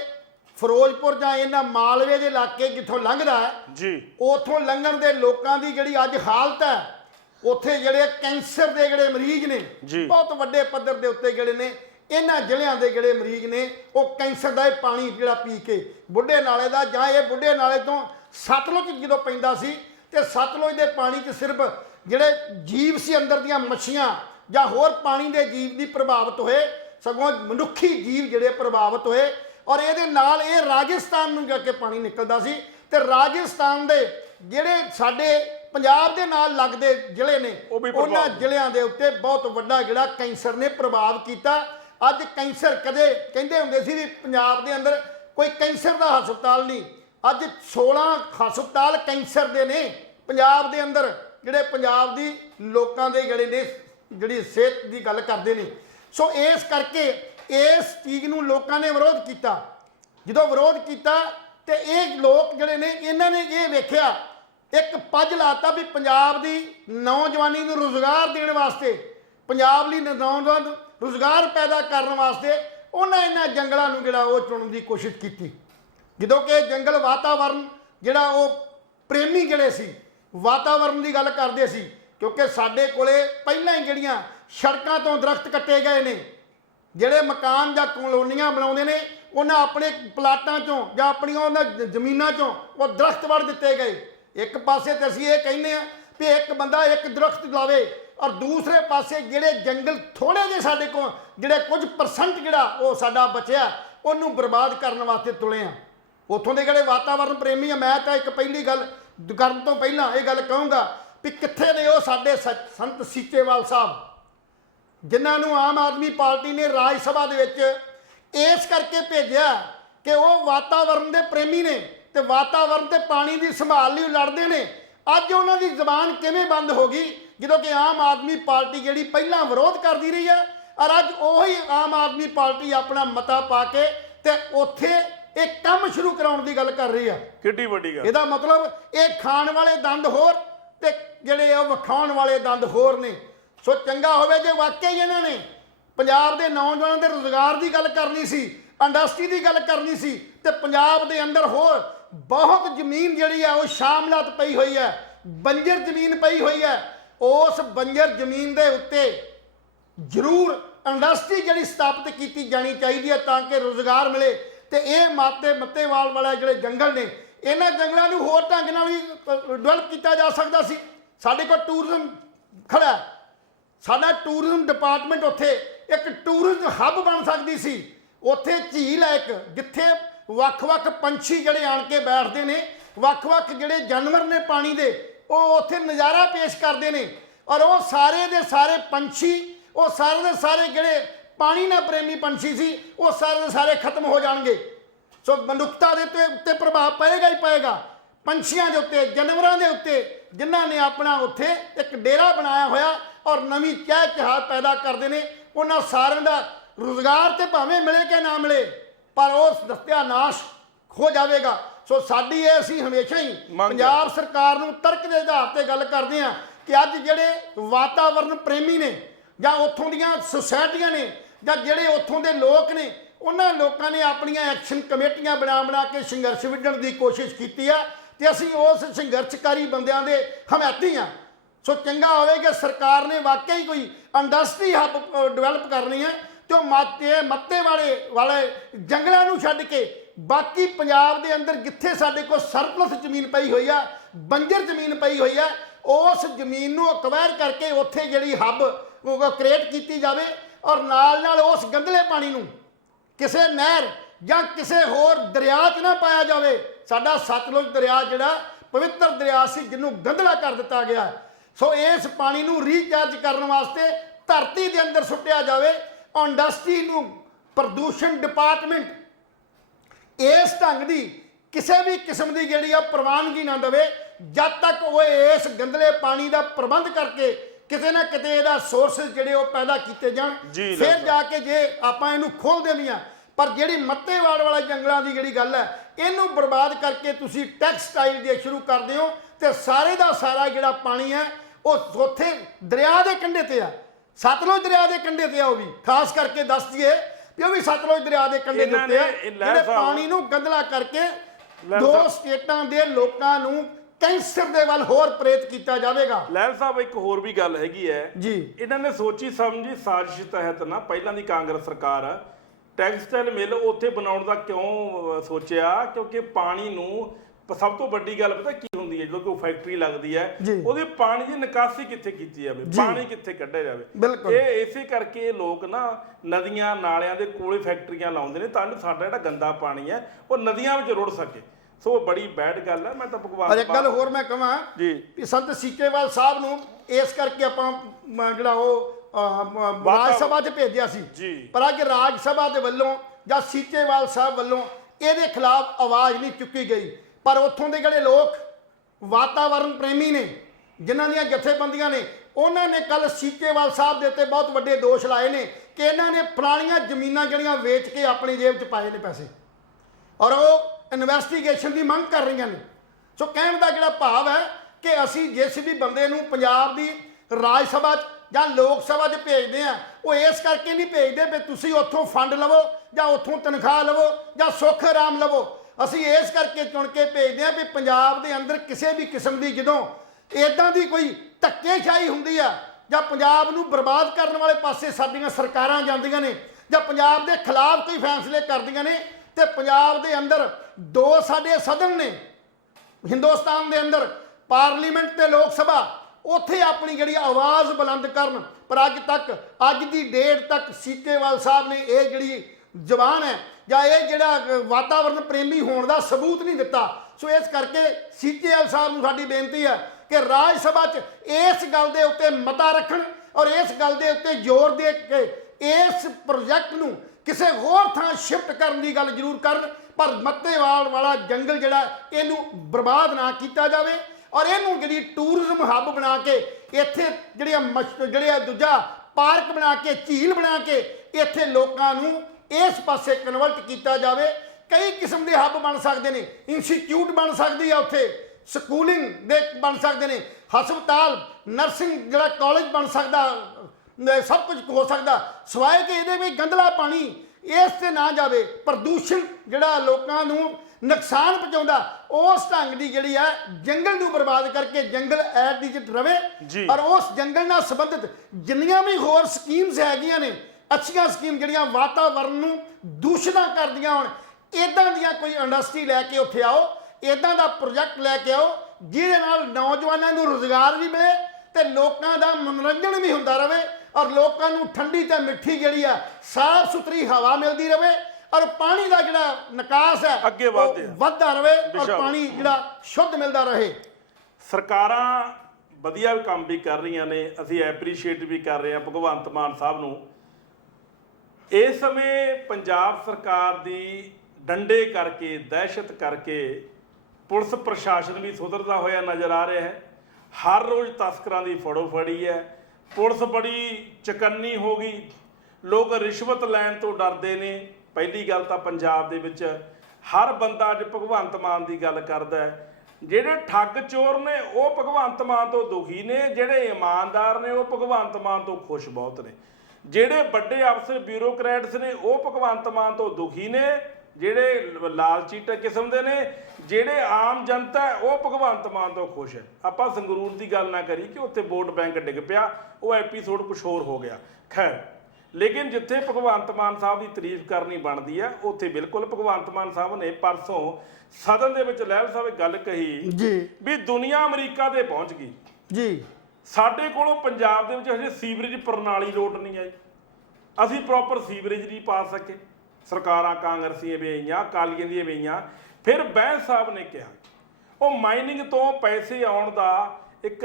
ਫਿਰੋਜ਼ਪੁਰ ਜਾਂ ਇਹਨਾਂ ਮਾਲਵੇ ਦੇ ਇਲਾਕੇ ਜਿੱਥੋਂ ਲੰਘਦਾ ਹੈ ਜੀ, ਉੱਥੋਂ ਲੰਘਣ ਦੇ ਲੋਕਾਂ ਦੀ ਜਿਹੜੀ ਅੱਜ ਹਾਲਤ ਹੈ, ਉੱਥੇ ਜਿਹੜੇ ਕੈਂਸਰ ਦੇ ਜਿਹੜੇ ਮਰੀਜ਼ ਨੇ ਜੀ, ਬਹੁਤ ਵੱਡੇ ਪੱਧਰ ਦੇ ਉੱਤੇ ਜਿਹੜੇ ਨੇ, ਇਹਨਾਂ ਜ਼ਿਲ੍ਹਿਆਂ ਦੇ ਜਿਹੜੇ ਮਰੀਜ਼ ਨੇ, ਉਹ ਕੈਂਸਰ ਦਾ ਇਹ ਪਾਣੀ ਜਿਹੜਾ ਪੀ ਕੇ ਬੁੱਢੇ ਨਾਲੇ ਦਾ, ਜਾਂ ਇਹ ਬੁੱਢੇ ਨਾਲੇ ਤੋਂ ਸਤਲੁਜ ਜਦੋਂ ਪੈਂਦਾ ਸੀ, ਤੇ ਸਤਲੁਜ ਦੇ ਪਾਣੀ 'ਚ ਸਿਰਫ ਜਿਹੜੇ ਜੀਵ ਸੀ ਅੰਦਰ ਦੀਆਂ ਮੱਛੀਆਂ ਜਾਂ ਹੋਰ ਪਾਣੀ ਦੇ ਜੀਵ ਦੀ ਪ੍ਰਭਾਵਿਤ ਹੋਏ, ਸਗੋਂ ਮਨੁੱਖੀ ਜੀਵ ਜਿਹੜੇ ਪ੍ਰਭਾਵਿਤ ਹੋਏ। ਔਰ ਇਹਦੇ ਨਾਲ ਇਹ ਰਾਜਸਥਾਨ ਨੂੰ ਜਾ ਕੇ ਪਾਣੀ ਨਿਕਲਦਾ ਸੀ, ਤੇ ਰਾਜਸਥਾਨ ਦੇ ਜਿਹੜੇ ਸਾਡੇ ਪੰਜਾਬ ਦੇ ਨਾਲ ਲੱਗਦੇ ਜ਼ਿਲ੍ਹੇ ਨੇ, ਉਹਨਾਂ ਜ਼ਿਲ੍ਹਿਆਂ ਦੇ ਉੱਤੇ ਬਹੁਤ ਵੱਡਾ ਜਿਹੜਾ ਕੈਂਸਰ ਨੇ ਪ੍ਰਭਾਵ ਕੀਤਾ। ਅੱਜ ਕੈਂਸਰ, ਕਦੇ ਕਹਿੰਦੇ ਹੁੰਦੇ ਸੀ ਵੀ ਪੰਜਾਬ ਦੇ ਅੰਦਰ ਕੋਈ ਕੈਂਸਰ ਦਾ ਹਸਪਤਾਲ ਨਹੀਂ, ਅੱਜ 16 ਹਸਪਤਾਲ ਕੈਂਸਰ ਦੇ ਨੇ ਪੰਜਾਬ ਦੇ ਅੰਦਰ, ਜਿਹੜੇ ਪੰਜਾਬ ਦੀ ਲੋਕਾਂ ਦੇ ਜਿਹੜੇ ਨੇ ਜਿਹੜੀ ਸਿਹਤ ਦੀ ਗੱਲ ਕਰਦੇ ਨੇ। ਸੋ ਇਸ ਕਰਕੇ ਇਸ ਚੀਜ਼ ਨੂੰ ਲੋਕਾਂ ਨੇ ਵਿਰੋਧ ਕੀਤਾ। ਜਦੋਂ ਵਿਰੋਧ ਕੀਤਾ ਤੇ ਇਹ ਲੋਕ ਜਿਹੜੇ ਨੇ, ਇਹਨਾਂ ਨੇ ਇਹ ਵੇਖਿਆ, ਇੱਕ ਪੱਜ ਲਾਤਾ ਵੀ ਪੰਜਾਬ ਦੀ ਨੌਜਵਾਨੀ ਨੂੰ ਰੁਜ਼ਗਾਰ ਦੇਣ ਵਾਸਤੇ, ਪੰਜਾਬ ਲਈ ਨੌਜਵਾਨ ਰੁਜ਼ਗਾਰ ਪੈਦਾ ਕਰਨ ਵਾਸਤੇ ਉਹਨਾਂ ਇਹਨਾਂ ਜੰਗਲਾਂ ਨੂੰ ਜਿਹੜਾ ਉਹ ਚੁਣਨ ਦੀ ਕੋਸ਼ਿਸ਼ ਕੀਤੀ। ਜਦੋਂ ਕਿ ਜੰਗਲ ਵਾਤਾਵਰਨ ਜਿਹੜਾ ਉਹ ਪ੍ਰੇਮੀ ਜਿਹੜੇ ਸੀ, ਵਾਤਾਵਰਨ ਦੀ ਗੱਲ ਕਰਦੇ ਸੀ, ਕਿਉਂਕਿ ਸਾਡੇ ਕੋਲੇ ਪਹਿਲਾਂ ਹੀ ਜਿਹੜੀਆਂ ਸੜਕਾਂ ਤੋਂ ਦਰਖਤ ਕੱਟੇ ਗਏ ਨੇ, ਜਿਹੜੇ ਮਕਾਨ ਜਾਂ ਕਲੋਨੀਆਂ ਬਣਾਉਂਦੇ ਨੇ, ਉਹਨਾਂ ਆਪਣੇ ਪਲਾਟਾਂ 'ਚੋਂ ਜਾਂ ਆਪਣੀਆਂ ਉਹਨਾਂ ਜ਼ਮੀਨਾਂ 'ਚੋਂ ਉਹ ਦਰਖਤ ਵੱਢ ਦਿੱਤੇ ਗਏ। ਇੱਕ ਪਾਸੇ ਤੇ ਅਸੀਂ ਇਹ ਕਹਿੰਦੇ ਆ ਵੀ ਇੱਕ ਬੰਦਾ ਇੱਕ ਦਰਖਤ ਲਾਵੇ, ਔਰ ਦੂਸਰੇ ਪਾਸੇ ਜਿਹੜੇ ਜੰਗਲ ਥੋੜੇ ਜਿਹੇ ਸਾਡੇ ਕੋਲ ਜਿਹੜੇ ਕੁਝ ਪਰਸੈਂਟ ਜਿਹੜਾ ਉਹ ਸਾਡਾ ਬਚਿਆ, ਉਹਨੂੰ ਬਰਬਾਦ ਕਰਨ ਵਾਸਤੇ ਤੁਲੇ ਆ। ਉੱਥੋਂ ਦੇ ਜਿਹੜੇ ਵਾਤਾਵਰਨ ਪ੍ਰੇਮੀ ਆ, ਮੈਂ ਤਾਂ ਇੱਕ ਪਹਿਲੀ ਗੱਲ ਕਰਨ ਤੋਂ ਪਹਿਲਾਂ ਇਹ ਗੱਲ ਕਹੂੰਗਾ ਵੀ ਕਿੱਥੇ ਨੇ ਉਹ ਸਾਡੇ ਸੰਤ ਸੀਚੇਵਾਲ ਸਾਹਿਬ, ਜਿਨ੍ਹਾਂ ਨੂੰ ਆਮ ਆਦਮੀ ਪਾਰਟੀ ਨੇ ਰਾਜ ਸਭਾ ਦੇ ਵਿੱਚ ਇਸ ਕਰਕੇ ਭੇਜਿਆ ਕਿ ਉਹ ਵਾਤਾਵਰਨ ਦੇ ਪ੍ਰੇਮੀ ਨੇ ਤੇ ਵਾਤਾਵਰਨ ਤੇ ਪਾਣੀ ਦੀ ਸੰਭਾਲ ਲਈ ਲੜਦੇ ਨੇ। ਅੱਜ ਉਹਨਾਂ ਦੀ ਜ਼ਬਾਨ ਕਿਵੇਂ ਬੰਦ ਹੋ ਗਈ, ਜਦੋਂ ਕਿ ਆਮ ਆਦਮੀ ਪਾਰਟੀ ਜਿਹੜੀ ਪਹਿਲਾਂ ਵਿਰੋਧ ਕਰਦੀ ਰਹੀ ਹੈ, ਔਰ ਅੱਜ ਉਹੀ ਆਮ ਆਦਮੀ ਪਾਰਟੀ ਆਪਣਾ ਮਤਾ ਪਾ ਕੇ ਤੇ ਉੱਥੇ ਇਹ ਕੰਮ ਸ਼ੁਰੂ ਕਰਾਉਣ ਦੀ ਗੱਲ ਕਰ ਰਹੀ ਆ। ਕਿੱਡੀ ਵੱਡੀ ਗੱਲ। ਇਹਦਾ ਮਤਲਬ ਇਹ ਖਾਣ ਵਾਲੇ ਦੰਦ ਹੋਰ ਤੇ ਜਿਹੜੇ ਉਹ ਵਿਖਾਉਣ ਵਾਲੇ ਦੰਦ ਹੋਰ ਨੇ। ਸੋ ਚੰਗਾ ਹੋਵੇ ਜੇ ਵਾਕਈ ਇਹਨਾਂ ਨੇ ਪੰਜਾਬ ਦੇ ਨੌਜਵਾਨਾਂ ਦੇ ਰੁਜ਼ਗਾਰ ਦੀ ਗੱਲ ਕਰਨੀ ਸੀ, ਇੰਡਸਟਰੀ ਦੀ ਗੱਲ ਕਰਨੀ ਸੀ, ਤੇ ਪੰਜਾਬ ਦੇ ਅੰਦਰ ਹੋਰ ਬਹੁਤ ਜ਼ਮੀਨ ਜਿਹੜੀ ਆ ਉਹ ਸ਼ਾਮਲਾਤ ਪਈ ਹੋਈ ਹੈ, ਬੰਜਰ ਜ਼ਮੀਨ ਪਈ ਹੋਈ ਹੈ, ਉਸ ਬੰਜਰ ਜ਼ਮੀਨ ਦੇ ਉੱਤੇ ਜ਼ਰੂਰ ਇੰਡਸਟਰੀ ਜਿਹੜੀ ਸਥਾਪਿਤ ਕੀਤੀ ਜਾਣੀ ਚਾਹੀਦੀ ਹੈ ਤਾਂ ਕਿ ਰੁਜ਼ਗਾਰ ਮਿਲੇ। ਤੇ ਇਹ ਮੱਤੇਵਾਲ ਵਾਲੇ ਜਿਹੜੇ ਜੰਗਲ ਨੇ, ਇਹਨਾਂ ਜੰਗਲਾਂ ਨੂੰ ਹੋਰ ਢੰਗ ਨਾਲ ਵੀ ਡਿਵੈਲਪ ਕੀਤਾ ਜਾ ਸਕਦਾ ਸੀ। ਸਾਡੇ ਕੋਲ ਟੂਰਿਜ਼ਮ ਖੜਾ, ਸਾਡਾ ਟੂਰਿਜ਼ਮ ਡਿਪਾਰਟਮੈਂਟ ਉੱਥੇ ਇੱਕ ਟੂਰਿਜ਼ਮ ਹੱਬ ਬਣ ਸਕਦੀ ਸੀ। ਉੱਥੇ ਝੀਲ ਹੈ ਇੱਕ, ਜਿੱਥੇ ਵੱਖ-ਵੱਖ ਪੰਛੀ ਜਿਹੜੇ ਆਣ ਕੇ ਬੈਠਦੇ ਨੇ, ਵੱਖ-ਵੱਖ ਜਿਹੜੇ ਜਾਨਵਰ ਨੇ ਪਾਣੀ ਦੇ, ਉਹ ਉੱਥੇ ਨਜ਼ਾਰਾ ਪੇਸ਼ ਕਰਦੇ ਨੇ। ਔਰ ਉਹ ਸਾਰੇ ਦੇ ਸਾਰੇ ਪੰਛੀ, ਉਹ ਸਾਰੇ ਦੇ ਸਾਰੇ ਜਿਹੜੇ ਪਾਣੀ ਨਾਲ ਪ੍ਰੇਮੀ ਪੰਛੀ ਸੀ, ਉਹ ਸਾਰੇ ਦੇ ਸਾਰੇ ਖਤਮ ਹੋ ਜਾਣਗੇ। ਸੋ ਮਨੁੱਖਤਾ ਦੇ ਉੱਤੇ ਪ੍ਰਭਾਵ ਪਏਗਾ ਹੀ ਪਏਗਾ, ਪੰਛੀਆਂ ਦੇ ਉੱਤੇ, ਜਾਨਵਰਾਂ ਦੇ ਉੱਤੇ, ਜਿਨ੍ਹਾਂ ਨੇ ਆਪਣਾ ਉੱਥੇ ਇੱਕ ਡੇਰਾ ਬਣਾਇਆ ਹੋਇਆ ਔਰ ਨਵੀਂ ਚਹਿ-ਚਹਾਟ ਪੈਦਾ ਕਰਦੇ ਨੇ। ਉਹਨਾਂ ਸਾਰਿਆਂ ਦਾ ਰੁਜ਼ਗਾਰ ਤੇ ਭਾਵੇਂ ਮਿਲੇ ਕਿ ਨਾ ਮਿਲੇ, ਪਰ ਉਹ ਸਤਿਆਨਾਸ਼ ਹੋ ਜਾਵੇਗਾ। ਸੋ ਸਾਡੀ ਇਹ ਅਸੀਂ ਹਮੇਸ਼ਾ ਹੀ ਪੰਜਾਬ ਸਰਕਾਰ ਨੂੰ ਤਰਕ ਦੇ ਆਧਾਰ ਤੇ ਗੱਲ ਕਰਦੇ ਹਾਂ ਕਿ ਅੱਜ ਜਿਹੜੇ ਵਾਤਾਵਰਨ ਪ੍ਰੇਮੀ ਨੇ ਜਾਂ ਉੱਥੋਂ ਦੀਆਂ ਸੁਸਾਇਟੀਆਂ ਨੇ ਜਾਂ ਜਿਹੜੇ ਉੱਥੋਂ ਦੇ ਲੋਕ ਨੇ, ਉਹਨਾਂ ਲੋਕਾਂ ਨੇ ਆਪਣੀਆਂ ਐਕਸ਼ਨ ਕਮੇਟੀਆਂ ਬਣਾ ਕੇ ਸੰਘਰਸ਼ ਵਿੱਢਣ ਦੀ ਕੋਸ਼ਿਸ਼ ਕੀਤੀ ਆ, ਤੇ ਅਸੀਂ ਉਸ ਸੰਘਰਸ਼ਕਾਰੀ ਬੰਦਿਆਂ ਦੇ ਹਮਾਇਤੀ ਹਾਂ। ਸੋ ਚੰਗਾ ਹੋਵੇ ਕਿ ਸਰਕਾਰ ਨੇ ਵਾਕਈ ਕੋਈ ਇੰਡਸਟਰੀ ਹੱਬ ਡਿਵੈਲਪ ਕਰਨੀ ਹੈ, ਤੇ ਉਹ ਮੱਤੇ ਵਾਲੇ ਜੰਗਲਾਂ ਨੂੰ ਛੱਡ ਕੇ ਬਾਕੀ ਪੰਜਾਬ ਦੇ ਅੰਦਰ ਜਿੱਥੇ ਸਾਡੇ ਕੋਲ ਸਰਪਲਸ ਜ਼ਮੀਨ ਪਈ ਹੋਈ ਆ, ਬੰਜਰ ਜ਼ਮੀਨ ਪਈ ਹੋਈ ਆ, ਉਸ ਜ਼ਮੀਨ ਨੂੰ ਅਕਵਾਇਰ ਕਰਕੇ ਉੱਥੇ ਜਿਹੜੀ ਹੱਬ ਕ੍ਰੀਏਟ ਕੀਤੀ ਜਾਵੇ, ਔਰ ਨਾਲ ਉਸ ਗੰਦਲੇ ਪਾਣੀ ਨੂੰ ਕਿਸੇ ਨਹਿਰ ਜਾਂ ਕਿਸੇ ਹੋਰ ਦਰਿਆ 'ਚ ਨਾ ਪਾਇਆ ਜਾਵੇ, ਸਾਡਾ ਸਤਲੁਜ ਦਰਿਆ ਜਿਹੜਾ ਪਵਿੱਤਰ ਦਰਿਆ ਸੀ, ਜਿਹਨੂੰ ਗੰਧਲਾ ਕਰ ਦਿੱਤਾ ਗਿਆ। ਸੋ ਇਸ ਪਾਣੀ ਨੂੰ ਰੀਚਾਰਜ ਕਰਨ ਵਾਸਤੇ ਧਰਤੀ ਦੇ ਅੰਦਰ ਸੁੱਟਿਆ ਜਾਵੇ। ਇੰਡਸਟਰੀ ਨੂੰ ਪ੍ਰਦੂਸ਼ਣ ਡਿਪਾਰਟਮੈਂਟ ਇਸ ਢੰਗ ਦੀ ਕਿਸੇ ਵੀ ਕਿਸਮ ਦੀ ਜਿਹੜੀ ਆ ਪ੍ਰਵਾਨਗੀ ਨਾ ਦੇਵੇ, ਜਦ ਤੱਕ ਉਹ ਇਸ ਗੰਦਲੇ ਪਾਣੀ ਦਾ ਪ੍ਰਬੰਧ ਕਰਕੇ ਕਿਤੇ ਨਾ ਕਿਤੇ ਇਹਦਾ ਸੋਰਸਸ ਜਿਹੜੇ ਉਹ ਪੈਦਾ ਕੀਤੇ ਜਾਣ, ਫਿਰ ਜਾ ਕੇ ਜੇ ਆਪਾਂ ਇਹਨੂੰ ਖੋਲ੍ਹਦੇ ਨਹੀਂ ਆ। ਪਰ ਜਿਹੜੀ ਮੱਤੇਵਾੜ ਵਾਲਾ ਜੰਗਲਾਂ ਦੀ ਜਿਹੜੀ ਗੱਲ ਹੈ, ਇਹਨੂੰ ਬਰਬਾਦ ਕਰਕੇ ਤੁਸੀਂ ਟੈਕਸਟਾਈਲ ਦੇ ਸ਼ੁਰੂ ਕਰਦੇ ਹੋ, ਤੇ ਸਾਰੇ ਦਾ ਸਾਰਾ ਜਿਹੜਾ ਪਾਣੀ ਹੈ ਉਹ ਉੱਥੇ ਦਰਿਆ ਦੇ ਕੰਢੇ ਤੇ ਆ, ਸਤਲੁਜ ਦਰਿਆ ਦੇ ਕੰਢੇ ਤੇ ਆ। ਉਹ ਵੀ ਖਾਸ ਕਰਕੇ ਦੱਸ ਦਈਏ ਵੀ ਉਹ ਵੀ ਸਤਲੁਜ ਦਰਿਆ ਦੇ ਕੰਢੇ ਦੇ ਉੱਤੇ ਆ, ਜਿਹੜੇ ਪਾਣੀ ਨੂੰ ਗੰਦਲਾ ਕਰਕੇ 2 ਸਟੇਟਾਂ ਦੇ ਲੋਕਾਂ ਨੂੰ ਕੈਂਸਰ ਦੇ ਵੱਲ ਹੋਰ ਪ੍ਰੇਰਿਤ ਕੀਤਾ ਜਾਵੇਗਾ। ਲਹਿਲ ਸਾਹਿਬ, ਇੱਕ ਹੋਰ ਵੀ ਗੱਲ ਹੈਗੀ ਹੈ ਜੀ, ਇਹਨਾਂ ਨੇ ਸੋਚੀ ਸਮਝੀ ਸਾਜ਼ਿਸ਼ ਤਹਿਤ ਨਾ ਪਹਿਲਾਂ ਦੀ ਕਾਂਗਰਸ ਸਰਕਾਰ ਟੈਕਸਟਾਈਲ ਮਿਲ ਉੱਥੇ ਬਣਾਉਣ ਦਾ ਕਿਉਂ ਸੋਚਿਆ? ਕਿਉਂਕਿ ਪਾਣੀ ਨੂੰ ਸਭ ਤੋਂ ਵੱਡੀ ਗੱਲ ਪਤਾ ਕੀ ਹੁੰਦੀ ਹੈ, ਜਦੋਂ ਕੋਈ ਫੈਕਟਰੀ ਲੱਗਦੀ ਹੈ ਉਹਦੇ ਪਾਣੀ ਦੀ ਨਿਕਾਸੀ ਕਿੱਥੇ ਕੀਤੀ ਜਾਵੇ, ਪਾਣੀ ਕਿੱਥੇ ਕੱਢਿਆ ਜਾਵੇ। ਇਹ ਇਸੇ ਕਰਕੇ ਲੋਕ ਨਾ ਨਦੀਆਂ ਨਾਲਿਆਂ ਦੇ ਕੋਲੇ ਫੈਕਟਰੀਆਂ ਲਾਉਂਦੇ ਨੇ ਤਾਂ ਜੋ ਸਾਡਾ ਜਿਹੜਾ ਗੰਦਾ ਪਾਣੀ ਹੈ ਉਹ ਨਦੀਆਂ ਵਿੱਚ ਰੁੜ ਸਕੇ। ਸੋ ਬੜੀ ਬੈਡ ਗੱਲ ਹੈ। ਮੈਂ ਤਾਂ ਭਗਵਾਨ ਇੱਕ ਗੱਲ ਹੋਰ ਮੈਂ ਕਹਾਂ ਵੀ ਸੰਤ ਸੀਚੇਵਾਲ ਸਾਹਿਬ ਨੂੰ ਇਸ ਕਰਕੇ ਆਪਾਂ ਜਿਹੜਾ ਉਹ ਰਾਜ ਸਭਾ 'ਚ ਭੇਜਿਆ ਸੀ, ਪਰ ਅੱਜ ਰਾਜ ਸਭਾ ਦੇ ਵੱਲੋਂ ਜਾਂ ਸੀਚੇਵਾਲ ਸਾਹਿਬ ਵੱਲੋਂ ਇਹਦੇ ਖਿਲਾਫ ਆਵਾਜ਼ ਨਹੀਂ ਚੁੱਕੀ ਗਈ। ਪਰ ਉੱਥੋਂ ਦੇ ਜਿਹੜੇ ਲੋਕ ਵਾਤਾਵਰਣ ਪ੍ਰੇਮੀ ਨੇ, ਜਿਨ੍ਹਾਂ ਦੀਆਂ ਜਥੇਬੰਦੀਆਂ ਨੇ, ਉਹਨਾਂ ਨੇ ਕੱਲ ਸੀਚੇਵਾਲ ਸਾਹਿਬ ਦੇ ਉੱਤੇ ਬਹੁਤ ਵੱਡੇ ਦੋਸ਼ ਲਾਏ ਨੇ ਕਿ ਇਹਨਾਂ ਨੇ ਪੁਰਾਣੀਆਂ ਜ਼ਮੀਨਾਂ ਜਿਹੜੀਆਂ ਵੇਚ ਕੇ ਆਪਣੀ ਜੇਬ 'ਚ ਪਾਏ ਨੇ ਪੈਸੇ, ਔਰ ਉਹ ਇਨਵੈਸਟੀਗੇਸ਼ਨ ਦੀ ਮੰਗ ਕਰ ਰਹੀਆਂ ਨੇ। ਸੋ ਕਹਿਣ ਦਾ ਜਿਹੜਾ ਭਾਵ ਹੈ ਕਿ ਅਸੀਂ ਜਿਸ ਵੀ ਬੰਦੇ ਨੂੰ ਪੰਜਾਬ ਦੀ ਰਾਜ ਸਭਾ 'ਚ ਜਾਂ ਲੋਕ ਸਭਾ 'ਚ ਭੇਜਦੇ ਆ, ਉਹ ਇਸ ਕਰਕੇ ਨਹੀਂ ਭੇਜਦੇ ਵੀ ਤੁਸੀਂ ਉੱਥੋਂ ਫੰਡ ਲਵੋ ਜਾਂ ਉੱਥੋਂ ਤਨਖਾਹ ਲਵੋ ਜਾਂ ਸੁੱਖ ਆਰਾਮ ਲਵੋ। ਅਸੀਂ ਇਸ ਕਰਕੇ ਚੁਣ ਕੇ ਭੇਜਦੇ ਆ ਵੀ ਪੰਜਾਬ ਦੇ ਅੰਦਰ ਕਿਸੇ ਵੀ ਕਿਸਮ ਦੀ ਜਦੋਂ ਇਦਾਂ ਦੀ ਕੋਈ ਧੱਕੇਸ਼ਾਹੀ ਹੁੰਦੀ ਆ ਜਾਂ ਪੰਜਾਬ ਨੂੰ ਬਰਬਾਦ ਕਰਨ ਵਾਲੇ ਪਾਸੇ ਸਾਡੀਆਂ ਸਰਕਾਰਾਂ ਜਾਂਦੀਆਂ ਨੇ ਜਾਂ ਪੰਜਾਬ ਦੇ ਖਿਲਾਫ ਕੋਈ ਫੈਸਲੇ ਕਰਦੀਆਂ ਨੇ, ਤੇ ਪੰਜਾਬ ਦੇ ਅੰਦਰ 2 ਸਾਡੇ ਸਦਨ ਨੇ ਹਿੰਦੁਸਤਾਨ ਦੇ ਅੰਦਰ, ਪਾਰਲੀਮੈਂਟ ਤੇ ਲੋਕ ਸਭਾ, ਉੱਥੇ ਆਪਣੀ ਜਿਹੜੀ ਆਵਾਜ਼ ਬੁਲੰਦ ਕਰਨ। ਪਰ ਅੱਜ ਦੀ ਡੇਟ ਤੱਕ ਸੀਚੇਵਾਲ ਸਾਹਿਬ ਨੇ ਇਹ ਜਿਹੜੀ ਜ਼ਬਾਨ ਹੈ ਜਾਂ ਇਹ ਜਿਹੜਾ ਵਾਤਾਵਰਣ ਪ੍ਰੇਮੀ ਹੋਣ ਦਾ ਸਬੂਤ ਨਹੀਂ ਦਿੱਤਾ। ਸੋ ਇਸ ਕਰਕੇ ਸੀਚੇਵਾਲ ਸਾਹਿਬ ਨੂੰ ਸਾਡੀ ਬੇਨਤੀ ਹੈ ਕਿ ਰਾਜ ਸਭਾ 'ਚ ਇਸ ਗੱਲ ਦੇ ਉੱਤੇ ਮਤਾ ਰੱਖਣ ਔਰ ਇਸ ਗੱਲ ਦੇ ਉੱਤੇ ਜ਼ੋਰ ਦੇ ਕੇ ਇਸ ਪ੍ਰੋਜੈਕਟ ਨੂੰ ਕਿਸੇ ਹੋਰ ਥਾਂ ਸ਼ਿਫਟ ਕਰਨ ਦੀ ਗੱਲ ਜ਼ਰੂਰ ਕਰਨ, ਪਰ ਮੱਤੇਵਾਲ ਵਾਲਾ ਜੰਗਲ ਜਿਹੜਾ ਇਹਨੂੰ ਬਰਬਾਦ ਨਾ ਕੀਤਾ ਜਾਵੇ ਔਰ ਇਹਨੂੰ ਜਿਹੜੀ ਟੂਰਿਜ਼ਮ ਹੱਬ ਬਣਾ ਕੇ ਇੱਥੇ ਜਿਹੜੇ ਦੂਜਾ ਪਾਰਕ ਬਣਾ ਕੇ, ਝੀਲ ਬਣਾ ਕੇ ਇੱਥੇ ਲੋਕਾਂ ਨੂੰ ਇਸ ਪਾਸੇ ਕਨਵਰਟ ਕੀਤਾ ਜਾਵੇ। ਕਈ ਕਿਸਮ ਦੇ ਹੱਬ ਬਣ ਸਕਦੇ ਨੇ, ਇੰਸਟੀਚਿਊਟ ਬਣ ਸਕਦੀ ਆ, ਉੱਥੇ ਸਕੂਲਿੰਗ ਦੇ ਬਣ ਸਕਦੇ ਨੇ, ਹਸਪਤਾਲ, ਨਰਸਿੰਗ ਜਿਹੜਾ ਕਾਲਜ ਬਣ ਸਕਦਾ, ਸਭ ਕੁਝ ਹੋ ਸਕਦਾ, ਸਿਵਾਏ ਕਿ ਇਹਦੇ ਵਿੱਚ ਗੰਦਲਾ ਪਾਣੀ ਇਸ ਤੇ ਨਾ ਜਾਵੇ। ਪ੍ਰਦੂਸ਼ਣ ਜਿਹੜਾ ਲੋਕਾਂ ਨੂੰ ਨੁਕਸਾਨ ਪਹੁੰਚਾਉਂਦਾ, ਉਸ ਢੰਗ ਦੀ ਜਿਹੜੀ ਹੈ ਜੰਗਲ ਨੂੰ ਬਰਬਾਦ ਕਰਕੇ ਜੰਗਲ ਐਟ ਰਵੇ। ਔਰ ਉਸ ਜੰਗਲ ਨਾਲ ਸੰਬੰਧਿਤ ਜਿੰਨੀਆਂ ਵੀ ਹੋਰ ਸਕੀਮਸ ਹੈਗੀਆਂ ਨੇ, ਅੱਛੀਆਂ ਸਕੀਮ ਜਿਹੜੀਆਂ ਵਾਤਾਵਰਣ ਨੂੰ ਦੂਸ਼ਣਾ ਕਰਦੀਆਂ ਹੋਣ, ਇਦਾਂ ਦੀਆਂ ਕੋਈ ਇੰਡਸਟਰੀ ਲੈ ਕੇ ਉੱਥੇ ਆਓ, ਇਦਾਂ ਦਾ ਪ੍ਰੋਜੈਕਟ ਲੈ ਕੇ ਆਓ ਜਿਹਦੇ ਨਾਲ ਨੌਜਵਾਨਾਂ ਨੂੰ ਰੁਜ਼ਗਾਰ ਵੀ ਮਿਲੇ ਤੇ ਲੋਕਾਂ ਦਾ ਮਨੋਰੰਜਨ ਵੀ ਹੁੰਦਾ ਰਹੇ ਔਰ ਲੋਕਾਂ ਨੂੰ ਠੰਡੀ ਤੇ ਮਿੱਠੀ ਜਿਹੜੀ ਆ ਸਾਫ਼ ਸੁਥਰੀ ਹਵਾ ਮਿਲਦੀ ਰਹੇ ਔਰ ਪਾਣੀ ਦਾ ਜਿਹੜਾ ਨਿਕਾਸ ਹੈ ਅੱਗੇ ਵੱਧਦਾ ਰਹੇ ਔਰ ਪਾਣੀ ਜਿਹੜਾ ਸ਼ੁੱਧ ਮਿਲਦਾ ਰਹੇ। ਸਰਕਾਰਾਂ ਵਧੀਆ ਕੰਮ ਵੀ ਕਰ ਰਹੀਆਂ ਨੇ, ਅਸੀਂ ਐਪਰੀਸ਼ੀਏਟ ਵੀ ਕਰ ਰਹੇ ਹਾਂ ਭਗਵੰਤ ਮਾਨ ਸਾਹਿਬ ਨੂੰ। ਇਸ ਸਮੇਂ ਪੰਜਾਬ ਸਰਕਾਰ ਦੀ ਡੰਡੇ ਕਰਕੇ, ਦਹਿਸ਼ਤ ਕਰਕੇ ਪੁਲਿਸ ਪ੍ਰਸ਼ਾਸਨ ਵੀ ਸੁਧਰਦਾ ਹੋਇਆ ਨਜ਼ਰ ਆ ਰਿਹਾ ਹੈ। ਹਰ ਰੋਜ਼ ਤਸਕਰਾਂ ਦੀ ਫੜੋ ਫੜੀ ਹੈ, ਪੁਲਿਸ ਬੜੀ ਚਕੰਨੀ ਹੋ ਗਈ, ਲੋਕ ਰਿਸ਼ਵਤ ਲੈਣ ਤੋਂ ਡਰਦੇ ਨੇ। ਪਹਿਲੀ ਗੱਲ ਤਾਂ ਪੰਜਾਬ ਦੇ ਵਿੱਚ ਹਰ ਬੰਦਾ ਅੱਜ ਭਗਵੰਤ ਮਾਨ ਦੀ ਗੱਲ ਕਰਦਾ ਹੈ। ਜਿਹੜੇ ਠੱਗ ਚੋਰ ਨੇ ਉਹ ਭਗਵੰਤ ਮਾਨ ਤੋਂ ਦੁਖੀ ਨੇ, ਜਿਹੜੇ ਇਮਾਨਦਾਰ ਨੇ ਉਹ ਭਗਵੰਤ ਮਾਨ ਤੋਂ ਖੁਸ਼ ਬਹੁਤ ਨੇ। ਜਿਹੜੇ ਵੱਡੇ ਅਫਸਰ ਬਿਊਰੋਕਰੈਟਸ ਨੇ ਉਹ ਭਗਵੰਤ ਮਾਨ ਤੋਂ ਦੁਖੀ ਨੇ, ਜਿਹੜੇ ਲਾਲਚੀ ਕਿਸਮ ਦੇ ਨੇ, ਜਿਹੜੇ ਆਮ ਜਨਤਾ ਉਹ ਭਗਵੰਤ ਮਾਨ ਤੋਂ ਖੁਸ਼ ਹੈ। ਆਪਾਂ ਸੰਗਰੂਰ ਦੀ ਗੱਲ ਨਾ ਕਰੀ ਕਿ ਉੱਥੇ ਵੋਟ ਬੈਂਕ ਡਿੱਗ ਪਿਆ, ਉਹ ਐਪੀਸੋਡ ਕੁਛ ਹੋਰ ਹੋ ਗਿਆ। ਖੈਰ, ਲੇਕਿਨ ਜਿੱਥੇ ਭਗਵੰਤ ਮਾਨ ਸਾਹਿਬ ਦੀ ਤਾਰੀਫ ਕਰਨੀ ਬਣਦੀ ਹੈ ਉੱਥੇ ਬਿਲਕੁਲ ਭਗਵੰਤ ਮਾਨ ਸਾਹਿਬ ਨੇ ਪਰਸੋਂ ਸਦਨ ਦੇ ਵਿੱਚ ਲਹਿਲ ਸਾਹਿਬ ਇੱਕ ਗੱਲ ਕਹੀ ਵੀ ਦੁਨੀਆ ਅਮਰੀਕਾ ਤੇ ਪਹੁੰਚ ਗਈ ਜੀ, ਸਾਡੇ ਕੋਲੋਂ ਪੰਜਾਬ ਦੇ ਵਿੱਚ ਹਜੇ ਸੀਵਰੇਜ ਪ੍ਰਣਾਲੀ ਲੋਟ ਨਹੀਂ ਆਈ, ਅਸੀਂ ਪ੍ਰੋਪਰ ਸੀਵਰੇਜ ਨਹੀਂ ਪਾ ਸਕੇ। ਸਰਕਾਰਾਂ ਕਾਂਗਰਸੀਆਂ ਵੀ ਆਈਆਂ, ਅਕਾਲੀਆਂ ਦੀਆਂ ਵੀ ਆਈਆਂ, ਫਿਰ ਬੈਂਸ ਸਾਹਿਬ ਨੇ ਕਿਹਾ ਉਹ ਮਾਈਨਿੰਗ ਤੋਂ ਪੈਸੇ ਆਉਣ ਦਾ ਇੱਕ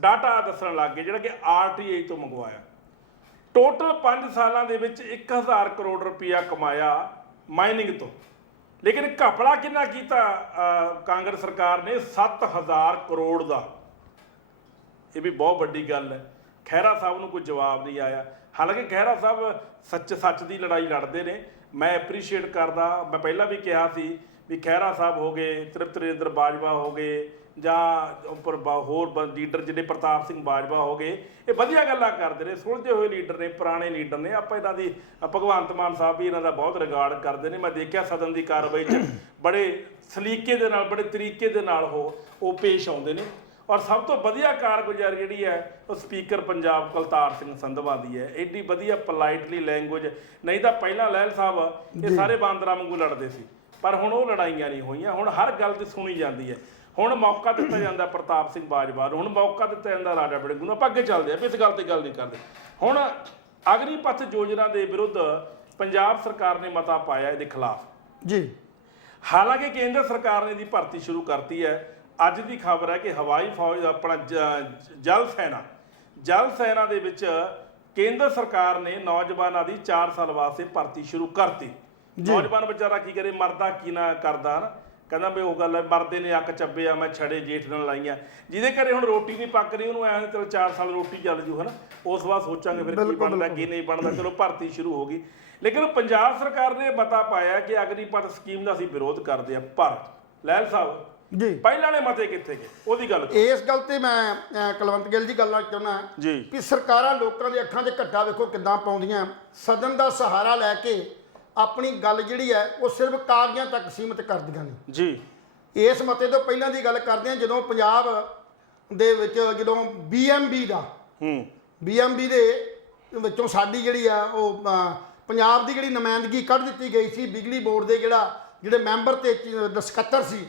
ਡਾਟਾ ਦੱਸਣ ਲੱਗ ਗਏ ਜਿਹੜਾ ਕਿ ਆਰਟੀਆਈ ਤੋਂ ਮੰਗਵਾਇਆ। ਟੋਟਲ 5 ਸਾਲਾਂ ਦੇ ਵਿੱਚ 1000 ਕਰੋੜ ਰੁਪਇਆ ਕਮਾਇਆ ਮਾਈਨਿੰਗ ਤੋਂ, ਲੇਕਿਨ ਘਪਲਾ ਕਿੰਨਾ ਕੀਤਾ ਕਾਂਗਰਸ ਸਰਕਾਰ ਨੇ 7000 ਕਰੋੜ ਦਾ। ਇਹ ਵੀ ਬਹੁਤ ਵੱਡੀ ਗੱਲ ਹੈ। ਖਹਿਰਾ ਸਾਹਿਬ ਨੂੰ ਕੋਈ ਜਵਾਬ ਨਹੀਂ ਆਇਆ। ਹਾਲਾਂਕਿ ਖਹਿਰਾ ਸਾਹਿਬ ਸੱਚ ਦੀ ਲੜਾਈ ਲੜਦੇ ਨੇ, ਮੈਂ ਐਪਰੀਸ਼ੀਏਟ ਕਰਦਾ। ਮੈਂ ਪਹਿਲਾਂ ਵੀ ਕਿਹਾ ਸੀ ਵੀ ਖਹਿਰਾ ਸਾਹਿਬ ਹੋ ਗਏ, ਤ੍ਰਿਪਤ ਰਜਿੰਦਰ ਬਾਜਵਾ ਹੋ ਗਏ, ਜਾਂ ਉੱਪਰ ਹੋਰ ਲੀਡਰ ਜਿਹੜੇ ਪ੍ਰਤਾਪ ਸਿੰਘ ਬਾਜਵਾ ਹੋ ਗਏ, ਇਹ ਵਧੀਆ ਗੱਲਾਂ ਕਰਦੇ ਨੇ, ਸੁਲਝੇ ਹੋਏ ਲੀਡਰ ਨੇ, ਪੁਰਾਣੇ ਲੀਡਰ ਨੇ। ਆਪਾਂ ਇਹਨਾਂ ਦੀ ਭਗਵੰਤ ਮਾਨ ਸਾਹਿਬ ਵੀ ਇਹਨਾਂ ਦਾ ਬਹੁਤ ਰਿਗਾਰਡ ਕਰਦੇ ਨੇ। ਮੈਂ ਦੇਖਿਆ ਸਦਨ ਦੀ ਕਾਰਵਾਈ 'ਚ ਬੜੇ ਸਲੀਕੇ ਦੇ ਨਾਲ, ਬੜੇ ਤਰੀਕੇ ਦੇ ਨਾਲ ਉਹ ਪੇਸ਼ ਆਉਂਦੇ ਨੇ। ਔਰ ਸਭ ਤੋਂ ਵਧੀਆ ਕਾਰਗੁਜ਼ਾਰੀ ਜਿਹੜੀ ਹੈ ਉਹ ਸਪੀਕਰ ਪੰਜਾਬ ਕੁਲਤਾਰ ਸਿੰਘ ਸੰਧਵਾ ਦੀ ਹੈ। ਐਡੀ ਵਧੀਆ ਪੋਲਾਈਟਲੀ ਲੈਂਗੁਏਜ, ਨਹੀਂ ਤਾਂ ਪਹਿਲਾਂ ਲਹਿਲ ਸਾਹਿਬ ਇਹ ਸਾਰੇ ਬਾਂਦਰਾਂ ਵਾਂਗੂ ਲੜਦੇ ਸੀ, ਪਰ ਹੁਣ ਉਹ ਲੜਾਈਆਂ ਨਹੀਂ ਹੋਈਆਂ। ਹੁਣ ਹਰ ਗੱਲ ਤੇ ਸੁਣੀ ਜਾਂਦੀ ਹੈ। ਹੁਣ ਮੌਕਾ ਦਿੱਤਾ ਜਾਂਦਾ ਪ੍ਰਤਾਪ ਸਿੰਘ ਬਾਜਵਾ ਨੂੰ, ਹੁਣ ਮੌਕਾ ਦਿੱਤਾ ਜਾਂਦਾ ਰਾਜਾ ਵੜਿੰਗ ਨੂੰ। ਆਪਾਂ ਅੱਗੇ ਚੱਲਦੇ ਹਾਂ, ਇਸ ਗੱਲ ਤੇ ਗੱਲ ਨਹੀਂ ਕਰਦੇ। ਹੁਣ ਅਗਨੀਪਥ ਯੋਜਨਾ ਦੇ ਵਿਰੁੱਧ ਪੰਜਾਬ ਸਰਕਾਰ ਨੇ ਮਤਾ ਪਾਇਆ ਇਹਦੇ ਖਿਲਾਫ ਜੀ। ਹਾਲਾਂਕਿ ਕੇਂਦਰ ਸਰਕਾਰ ਨੇ ਇਹਦੀ ਭਰਤੀ ਸ਼ੁਰੂ ਕਰਤੀ ਹੈ। ਅੱਜ ਦੀ ਖਬਰ ਹੈ ਕਿ ਹਵਾਈ ਫੌਜ ਆਪਣਾ ਜਲ ਸੈਨਾ ਦੇ ਵਿੱਚ ਕੇਂਦਰ ਸਰਕਾਰ ਨੇ ਨੌਜਵਾਨਾਂ ਦੀ 4 ਸਾਲ ਵਾਸਤੇ ਭਰਤੀ ਸ਼ੁਰੂ ਕਰਤੀ। ਨੌਜਵਾਨ ਵਿਚਾਰਾ ਕੀ ਕਰੇ, ਮਰਦਾ ਕੀ ਨਾ ਕਰਦਾ ਨਾ, ਕਹਿੰਦਾ ਵੀ ਉਹ ਗੱਲ ਹੈ, ਮਰਦੇ ਨੇ ਅੱਕ ਚੱਬਿਆ ਮੈਂ ਛੜੇ ਜੇਠ ਨਾਲ ਲਾਈਆਂ। ਜਿਹਦੇ ਘਰੇ ਹੁਣ ਰੋਟੀ ਨਹੀਂ ਪੱਕ ਰਹੀ ਉਹਨੂੰ ਐਂ ਚਲੋ 4 ਸਾਲ ਰੋਟੀ ਚੱਲ ਜੂ, ਹੈ ਨਾ। ਉਸ ਵਾਰ ਸੋਚਾਂਗੇ ਫਿਰ ਕੀ ਬਣਦਾ ਕੀ ਨਹੀਂ ਬਣਦਾ। ਚਲੋ ਭਰਤੀ ਸ਼ੁਰੂ ਹੋ ਗਈ, ਲੇਕਿਨ ਪੰਜਾਬ ਸਰਕਾਰ ਨੇ ਮਤਾ ਪਾਇਆ ਕਿ ਅਗਨੀਪਥ ਸਕੀਮ ਦਾ ਅਸੀਂ ਵਿਰੋਧ ਕਰਦੇ ਹਾਂ। ਪਰ ਲਹਿਲ ਸਾਹਿਬ ਜੀ ਪਹਿਲਾਂ ਵਾਲੇ ਮਤੇ ਕਿੱਥੇ ਗਏ, ਉਹਦੀ ਗੱਲ ਇਸ ਗੱਲ ਤੇ ਮੈਂ ਕੁਲਵੰਤ ਗਿੱਲ ਜੀ ਗੱਲ ਚਾਹੁੰਦਾ ਜੀ ਕਿ ਸਰਕਾਰਾਂ ਲੋਕਾਂ ਦੇ ਅੱਖਾਂ 'ਚ ਘੱਟਾ ਵੇਖੋ ਕਿੱਦਾਂ ਪਾਉਂਦੀਆਂ। ਸਦਨ ਦਾ ਸਹਾਰਾ ਲੈ ਕੇ ਆਪਣੀ ਗੱਲ ਜਿਹੜੀ ਹੈ ਉਹ ਸਿਰਫ ਕਾਗਜ਼ਾਂ ਤੱਕ ਸੀਮਿਤ ਕਰਦੀਆਂ ਨੇ ਜੀ। ਇਸ ਮਤੇ ਤੋਂ ਪਹਿਲਾਂ ਦੀ ਗੱਲ ਕਰਦੇ ਹਾਂ, ਜਦੋਂ ਪੰਜਾਬ ਦੇ ਵਿੱਚ ਜਦੋਂ ਬੀਐਮਬੀ ਦੇ ਵਿੱਚੋਂ ਸਾਡੀ ਜਿਹੜੀ ਆ ਉਹ ਪੰਜਾਬ ਦੀ ਜਿਹੜੀ ਨੁਮਾਇੰਦਗੀ ਕੱਢ ਦਿੱਤੀ ਗਈ ਸੀ। ਬਿਜਲੀ ਬੋਰਡ ਦੇ ਜਿਹੜੇ ਮੈਂਬਰ ਤੇ ਸਕੱਤਰ ਸੀ,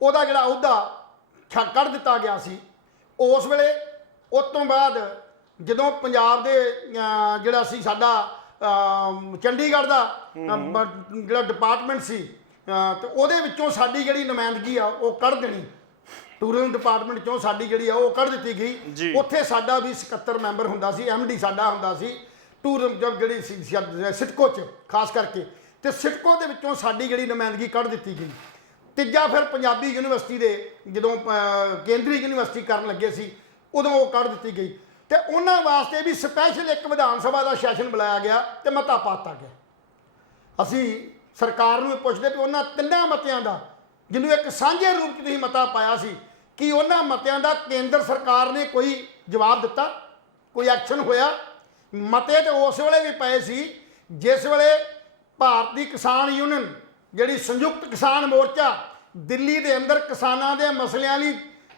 ਉਹਦਾ ਜਿਹੜਾ ਅਹੁਦਾ ਕੱਢ ਦਿੱਤਾ ਗਿਆ ਸੀ ਉਸ ਵੇਲੇ। ਉਸ ਤੋਂ ਬਾਅਦ ਜਦੋਂ ਪੰਜਾਬ ਦੇ ਜਿਹੜਾ ਸੀ ਸਾਡਾ ਚੰਡੀਗੜ੍ਹ ਦਾ ਜਿਹੜਾ ਡਿਪਾਰਟਮੈਂਟ ਸੀ ਤੇ ਉਹਦੇ ਵਿੱਚੋਂ ਸਾਡੀ ਜਿਹੜੀ ਨੁਮਾਇੰਦਗੀ ਆ ਉਹ ਕੱਢ ਦੇਣੀ। ਟੂਰਿਜ਼ਮ ਡਿਪਾਰਟਮੈਂਟ ਚੋਂ ਸਾਡੀ ਜਿਹੜੀ ਆ ਉਹ ਕੱਢ ਦਿੱਤੀ ਗਈ। ਉੱਥੇ ਸਾਡਾ ਵੀ 77 ਮੈਂਬਰ ਹੁੰਦਾ ਸੀ, ਐਮਡੀ ਸਾਡਾ ਹੁੰਦਾ ਸੀ ਟੂਰਿਜ਼ਮ ਜਿਹੜੀ ਸਿਟਕੋ 'ਚ ਖਾਸ ਕਰਕੇ, ਤੇ ਸਿਟਕੋ ਦੇ ਵਿੱਚੋਂ ਸਾਡੀ ਜਿਹੜੀ ਨੁਮਾਇੰਦਗੀ ਕੱਢ ਦਿੱਤੀ ਗਈ। ਤੀਜਾ ਫਿਰ ਪੰਜਾਬੀ ਯੂਨੀਵਰਸਿਟੀ ਦੇ ਜਦੋਂ ਕੇਂਦਰੀ ਯੂਨੀਵਰਸਿਟੀ ਕਰਨ ਲੱਗੇ ਸੀ ਉਦੋਂ ਉਹ ਕੱਢ ਦਿੱਤੀ ਗਈ। ਤੇ ਉਹਨਾਂ ਵਾਸਤੇ ਵੀ ਸਪੈਸ਼ਲ ਇੱਕ ਵਿਧਾਨ ਸਭਾ ਦਾ ਸੈਸ਼ਨ ਬੁਲਾਇਆ ਗਿਆ ਤੇ ਮਤਾ ਪਾਤਾ ਗਿਆ। ਅਸੀਂ ਸਰਕਾਰ ਨੂੰ ਪੁੱਛਦੇ ਕਿ ਉਹਨਾਂ ਤਿੰਨਾਂ ਮਤਿਆਂ ਦਾ, ਜਿਹਨੂੰ ਇੱਕ ਸਾਂਝੇ ਰੂਪ 'ਚ ਤੁਸੀਂ ਮਤਾ ਪਾਇਆ ਸੀ, ਕਿ ਉਹਨਾਂ ਮਤਿਆਂ ਦਾ ਕੇਂਦਰ ਸਰਕਾਰ ਨੇ ਕੋਈ ਜਵਾਬ ਦਿੱਤਾ, ਕੋਈ ਐਕਸ਼ਨ ਹੋਇਆ? ਮਤੇ ਤੇ ਉਸ ਵੇਲੇ ਵੀ ਪਏ ਸੀ ਜਿਸ ਵੇਲੇ ਭਾਰਤੀ ਕਿਸਾਨ ਯੂਨੀਅਨ ਜਿਹੜੀ ਸੰਯੁਕਤ ਕਿਸਾਨ ਮੋਰਚਾ ਦਿੱਲੀ ਦੇ ਅੰਦਰ ਕਿਸਾਨਾਂ ਦੇ ਮਸਲਿਆਂ ਲਈ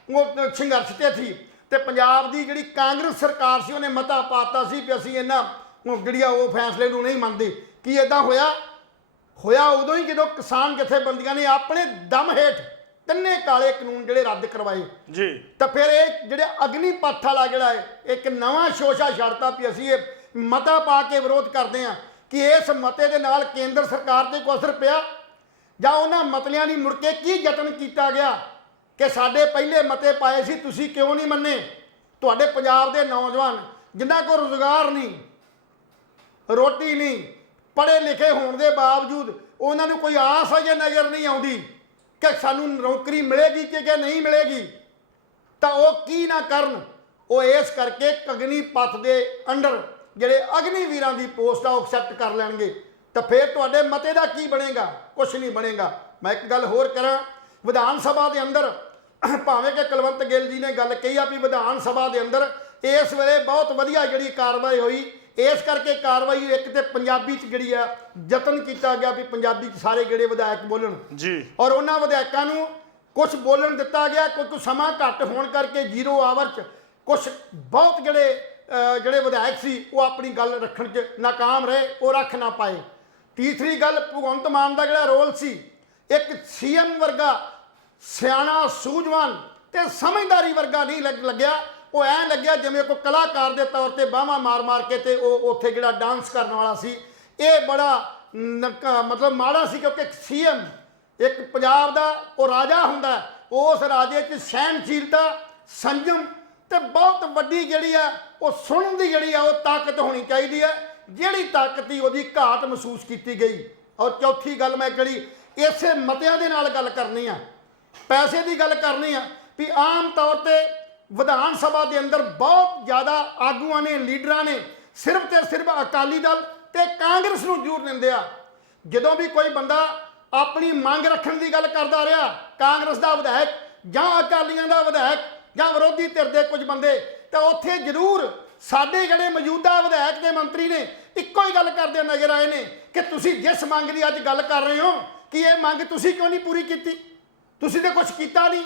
ਉਹ ਸੰਘਰਸ਼ ਤੇ ਸੀ, ਤੇ ਪੰਜਾਬ ਦੀ ਜਿਹੜੀ ਕਾਂਗਰਸ ਸਰਕਾਰ ਸੀ ਉਹਨੇ ਮਤਾ ਪਾਤਾ ਸੀ ਕਿ ਅਸੀਂ ਇਹਨਾਂ ਜਿਹੜੀਆਂ ਉਹ ਫੈਸਲੇ ਨੂੰ ਨਹੀਂ ਮੰਨਦੇ। ਕੀ ਇੱਦਾਂ ਹੋਇਆ ਉਦੋਂ ਹੀ ਜਦੋਂ ਕਿਸਾਨ ਜਥੇਬੰਦੀਆਂ ਨੇ ਆਪਣੇ ਦਮ ਹੇਠ ਤਿੰਨੇ ਕਾਲੇ ਕਾਨੂੰਨ ਜਿਹੜੇ ਰੱਦ ਕਰਵਾਏ ਜੀ। ਤਾਂ ਫਿਰ ਇਹ ਜਿਹੜੇ ਅਗਨੀਪਥ ਵਾਲਾ ਜਿਹੜਾ ਹੈ ਇੱਕ ਨਵਾਂ ਸ਼ੋਸ਼ਾ ਛੱਡਤਾ ਵੀ ਅਸੀਂ ਇਹ ਮਤਾ ਪਾ ਕੇ ਵਿਰੋਧ ਕਰਦੇ ਹਾਂ। ਕਿ ਇਸ ਮਤੇ ਦੇ ਨਾਲ ਕੇਂਦਰ ਸਰਕਾਰ ਤੇ ਕੋਈ ਅਸਰ ਪਿਆ, ਜਾਂ ਉਹਨਾਂ ਮਤਲਿਆਂ ਦੀ ਮੁੜ ਕੇ ਕੀ ਯਤਨ ਕੀਤਾ ਗਿਆ ਕਿ ਸਾਡੇ ਪਹਿਲੇ ਮਤੇ ਪਾਏ ਸੀ ਤੁਸੀਂ ਕਿਉਂ ਨਹੀਂ ਮੰਨੇ? ਤੁਹਾਡੇ ਪੰਜਾਬ ਦੇ ਨੌਜਵਾਨ ਜਿਨ੍ਹਾਂ ਕੋਲ ਰੁਜ਼ਗਾਰ ਨਹੀਂ, ਰੋਟੀ ਨਹੀਂ, ਪੜ੍ਹੇ ਲਿਖੇ ਹੋਣ ਦੇ ਬਾਵਜੂਦ ਉਹਨਾਂ ਨੂੰ ਕੋਈ ਆਸ ਅਜੇ ਨਜ਼ਰ ਨਹੀਂ ਆਉਂਦੀ ਕਿ ਸਾਨੂੰ ਨੌਕਰੀ ਮਿਲੇਗੀ ਕਿ ਨਹੀਂ ਮਿਲੇਗੀ, ਤਾਂ ਉਹ ਕੀ ਨਾ ਕਰਨ। ਉਹ ਇਸ ਕਰਕੇ ਅਗਨੀਪਥ ਦੇ ਅੰਡਰ ਜਿਹੜੇ ਅਗਨੀਵੀਰਾਂ ਦੀ ਪੋਸਟ ਆ ਉਹ ਐਕਸੈਪਟ ਕਰ ਲੈਣਗੇ, ਤਾਂ ਫਿਰ ਤੁਹਾਡੇ ਮਤੇ ਦਾ ਕੀ ਬਣੇਗਾ? ਕੁਛ ਨਹੀਂ ਬਣੇਗਾ। ਮੈਂ ਇੱਕ ਗੱਲ ਹੋਰ ਕਰਾਂ, ਵਿਧਾਨ ਸਭਾ ਦੇ ਅੰਦਰ ਭਾਵੇਂ ਕਿ ਕੁਲਵੰਤ ਗਿੱਲ ਜੀ ਨੇ ਗੱਲ ਕਹੀ ਆ ਵੀ ਵਿਧਾਨ ਸਭਾ ਦੇ ਅੰਦਰ ਇਸ ਵੇਲੇ ਬਹੁਤ ਵਧੀਆ ਜਿਹੜੀ ਕਾਰਵਾਈ ਹੋਈ। ਇਸ ਕਰਕੇ ਕਾਰਵਾਈ ਇੱਕ ਤੇ ਪੰਜਾਬੀ 'ਚ ਜਿਹੜੀ ਆ ਯਤਨ ਕੀਤਾ ਗਿਆ ਵੀ ਪੰਜਾਬੀ 'ਚ ਸਾਰੇ ਜਿਹੜੇ ਵਿਧਾਇਕ ਬੋਲਣ ਜੀ, ਔਰ ਉਹਨਾਂ ਵਿਧਾਇਕਾਂ ਨੂੰ ਕੁਝ ਬੋਲਣ ਦਿੱਤਾ ਗਿਆ। ਕੋਈ ਸਮਾਂ ਘੱਟ ਹੋਣ ਕਰਕੇ 0 ਆਵਰ 'ਚ ਕੁਝ ਬਹੁਤ ਜਿਹੜੇ ਵਿਧਾਇਕ ਸੀ ਉਹ ਆਪਣੀ ਗੱਲ ਰੱਖਣ 'ਚ ਨਾਕਾਮ ਰਹੇ, ਉਹ ਰੱਖ ਨਾ ਪਾਏ। ਤੀਸਰੀ ਗੱਲ, ਭਗਵੰਤ ਮਾਨ ਦਾ ਜਿਹੜਾ ਰੋਲ ਸੀ, ਇੱਕ ਸੀਐਮ ਵਰਗਾ ਸਿਆਣਾ, ਸੂਝਵਾਨ ਤੇ ਸਮਝਦਾਰੀ ਵਰਗਾ ਨਹੀਂ ਲੱਗਿਆ। ਉਹ ਐਂ ਲੱਗਿਆ ਜਿਵੇਂ ਕੋਈ ਕਲਾਕਾਰ ਦੇ ਤੌਰ ਤੇ ਬਾਹਾਂ ਮਾਰ ਕੇ ਤੇ ਉਹ ਉੱਥੇ ਜਿਹੜਾ ਡਾਂਸ ਕਰਨ ਵਾਲਾ ਸੀ। ਇਹ ਬੜਾ ਮਤਲਬ ਮਾੜਾ ਸੀ, ਕਿਉਂਕਿ ਇੱਕ ਸੀਐਮ ਇੱਕ ਪੰਜਾਬ ਦਾ ਉਹ ਰਾਜਾ ਹੁੰਦਾ, ਉਸ ਰਾਜੇ 'ਚ ਸਹਿਣਸ਼ੀਲਤਾ, ਸੰਜਮ ਤੇ ਬਹੁਤ ਵੱਡੀ ਜਿਹੜੀ ਆ ਉਹ ਸੁਣਨ ਦੀ ਜਿਹੜੀ ਆ ਉਹ ਤਾਕਤ ਹੋਣੀ ਚਾਹੀਦੀ ਹੈ, ਜਿਹੜੀ ਤਾਕਤ ਦੀ ਉਹਦੀ ਘਾਟ ਮਹਿਸੂਸ ਕੀਤੀ ਗਈ। ਔਰ ਚੌਥੀ ਗੱਲ ਮੈਂ ਜਿਹੜੀ ਇਸੇ ਮਤਿਆਂ ਦੇ ਨਾਲ ਗੱਲ ਕਰਨੀ ਆ, ਪੈਸੇ ਦੀ ਗੱਲ ਕਰਨੀ ਆ ਵੀ ਆਮ ਤੌਰ ਤੇ ਵਿਧਾਨ ਸਭਾ ਦੇ ਅੰਦਰ ਬਹੁਤ ਜ਼ਿਆਦਾ ਆਗੂਆਂ ਨੇ, ਲੀਡਰਾਂ ਨੇ ਸਿਰਫ ਤੇ ਸਿਰਫ ਅਕਾਲੀ ਦਲ ਤੇ ਕਾਂਗਰਸ ਨੂੰ ਜ਼ੋਰ ਦਿੰਦੇ ਆ। ਜਦੋਂ ਵੀ ਕੋਈ ਬੰਦਾ ਆਪਣੀ ਮੰਗ ਰੱਖਣ ਦੀ ਗੱਲ ਕਰਦਾ ਰਿਹਾ, ਕਾਂਗਰਸ ਦਾ ਵਿਧਾਇਕ ਜਾਂ ਅਕਾਲੀਆਂ ਦਾ ਵਿਧਾਇਕ ਜਾਂ ਵਿਰੋਧੀ ਧਿਰ ਦੇ ਕੁਝ ਬੰਦੇ, ਤਾਂ ਉੱਥੇ ਜ਼ਰੂਰ ਸਾਡੇ ਜਿਹੜੇ ਮੌਜੂਦਾ ਵਿਧਾਇਕ ਤੇ ਮੰਤਰੀ ਨੇ ਇੱਕੋ ਹੀ ਗੱਲ ਕਰਦੇ ਨਜ਼ਰ ਆਏ ਨੇ ਕਿ ਤੁਸੀਂ ਜਿਸ ਮੰਗ ਦੀ ਅੱਜ ਗੱਲ ਕਰ ਰਹੇ ਹੋ ਕਿ ਇਹ ਮੰਗ ਤੁਸੀਂ ਕਿਉਂ ਨਹੀਂ ਪੂਰੀ ਕੀਤੀ, ਤੁਸੀਂ ਤਾਂ ਕੁਝ ਕੀਤਾ ਨਹੀਂ।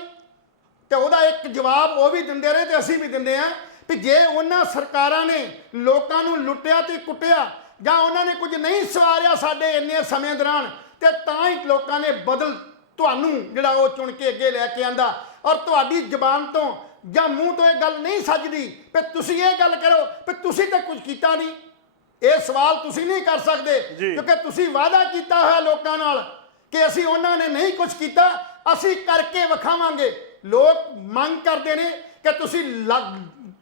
ਤੇ ਉਹਦਾ ਇੱਕ ਜਵਾਬ ਉਹ ਵੀ ਦਿੰਦੇ ਰਹੇ ਤੇ ਅਸੀਂ ਵੀ ਦਿੰਦੇ ਆ ਵੀ ਜੇ ਉਹਨਾਂ ਸਰਕਾਰਾਂ ਨੇ ਲੋਕਾਂ ਨੂੰ ਲੁੱਟਿਆ ਤੇ ਕੁੱਟਿਆ ਜਾਂ ਉਹਨਾਂ ਨੇ ਕੁਝ ਨਹੀਂ ਸਵਾਰਿਆ ਸਾਡੇ ਇੰਨੇ ਸਮੇਂ ਦੌਰਾਨ, ਤੇ ਤਾਂ ਹੀ ਲੋਕਾਂ ਨੇ ਬਦਲ ਤੁਹਾਨੂੰ ਜਿਹੜਾ ਉਹ ਚੁਣ ਕੇ ਅੱਗੇ ਲੈ ਕੇ ਆਂਦਾ। ਔਰ ਤੁਹਾਡੀ ਜ਼ਬਾਨ ਤੋਂ ਜਾਂ ਮੂੰਹ ਤੋਂ ਇਹ ਗੱਲ ਨਹੀਂ ਸੱਜਦੀ ਵੀ ਤੁਸੀਂ ਇਹ ਗੱਲ ਕਰੋ ਵੀ ਤੁਸੀਂ ਤਾਂ ਕੁਝ ਕੀਤਾ ਨਹੀਂ। ਇਹ ਸਵਾਲ ਤੁਸੀਂ ਨਹੀਂ ਕਰ ਸਕਦੇ ਕਿਉਂਕਿ ਤੁਸੀਂ ਵਾਅਦਾ ਕੀਤਾ ਹੋਇਆ ਲੋਕਾਂ ਨਾਲ ਕਿ ਅਸੀਂ ਉਹਨਾਂ ਨੇ ਨਹੀਂ ਕੁਝ ਕੀਤਾ, ਅਸੀਂ ਕਰਕੇ ਵਿਖਾਵਾਂਗੇ। ਲੋਕ ਮੰਗ ਕਰਦੇ ਨੇ ਕਿ ਤੁਸੀਂ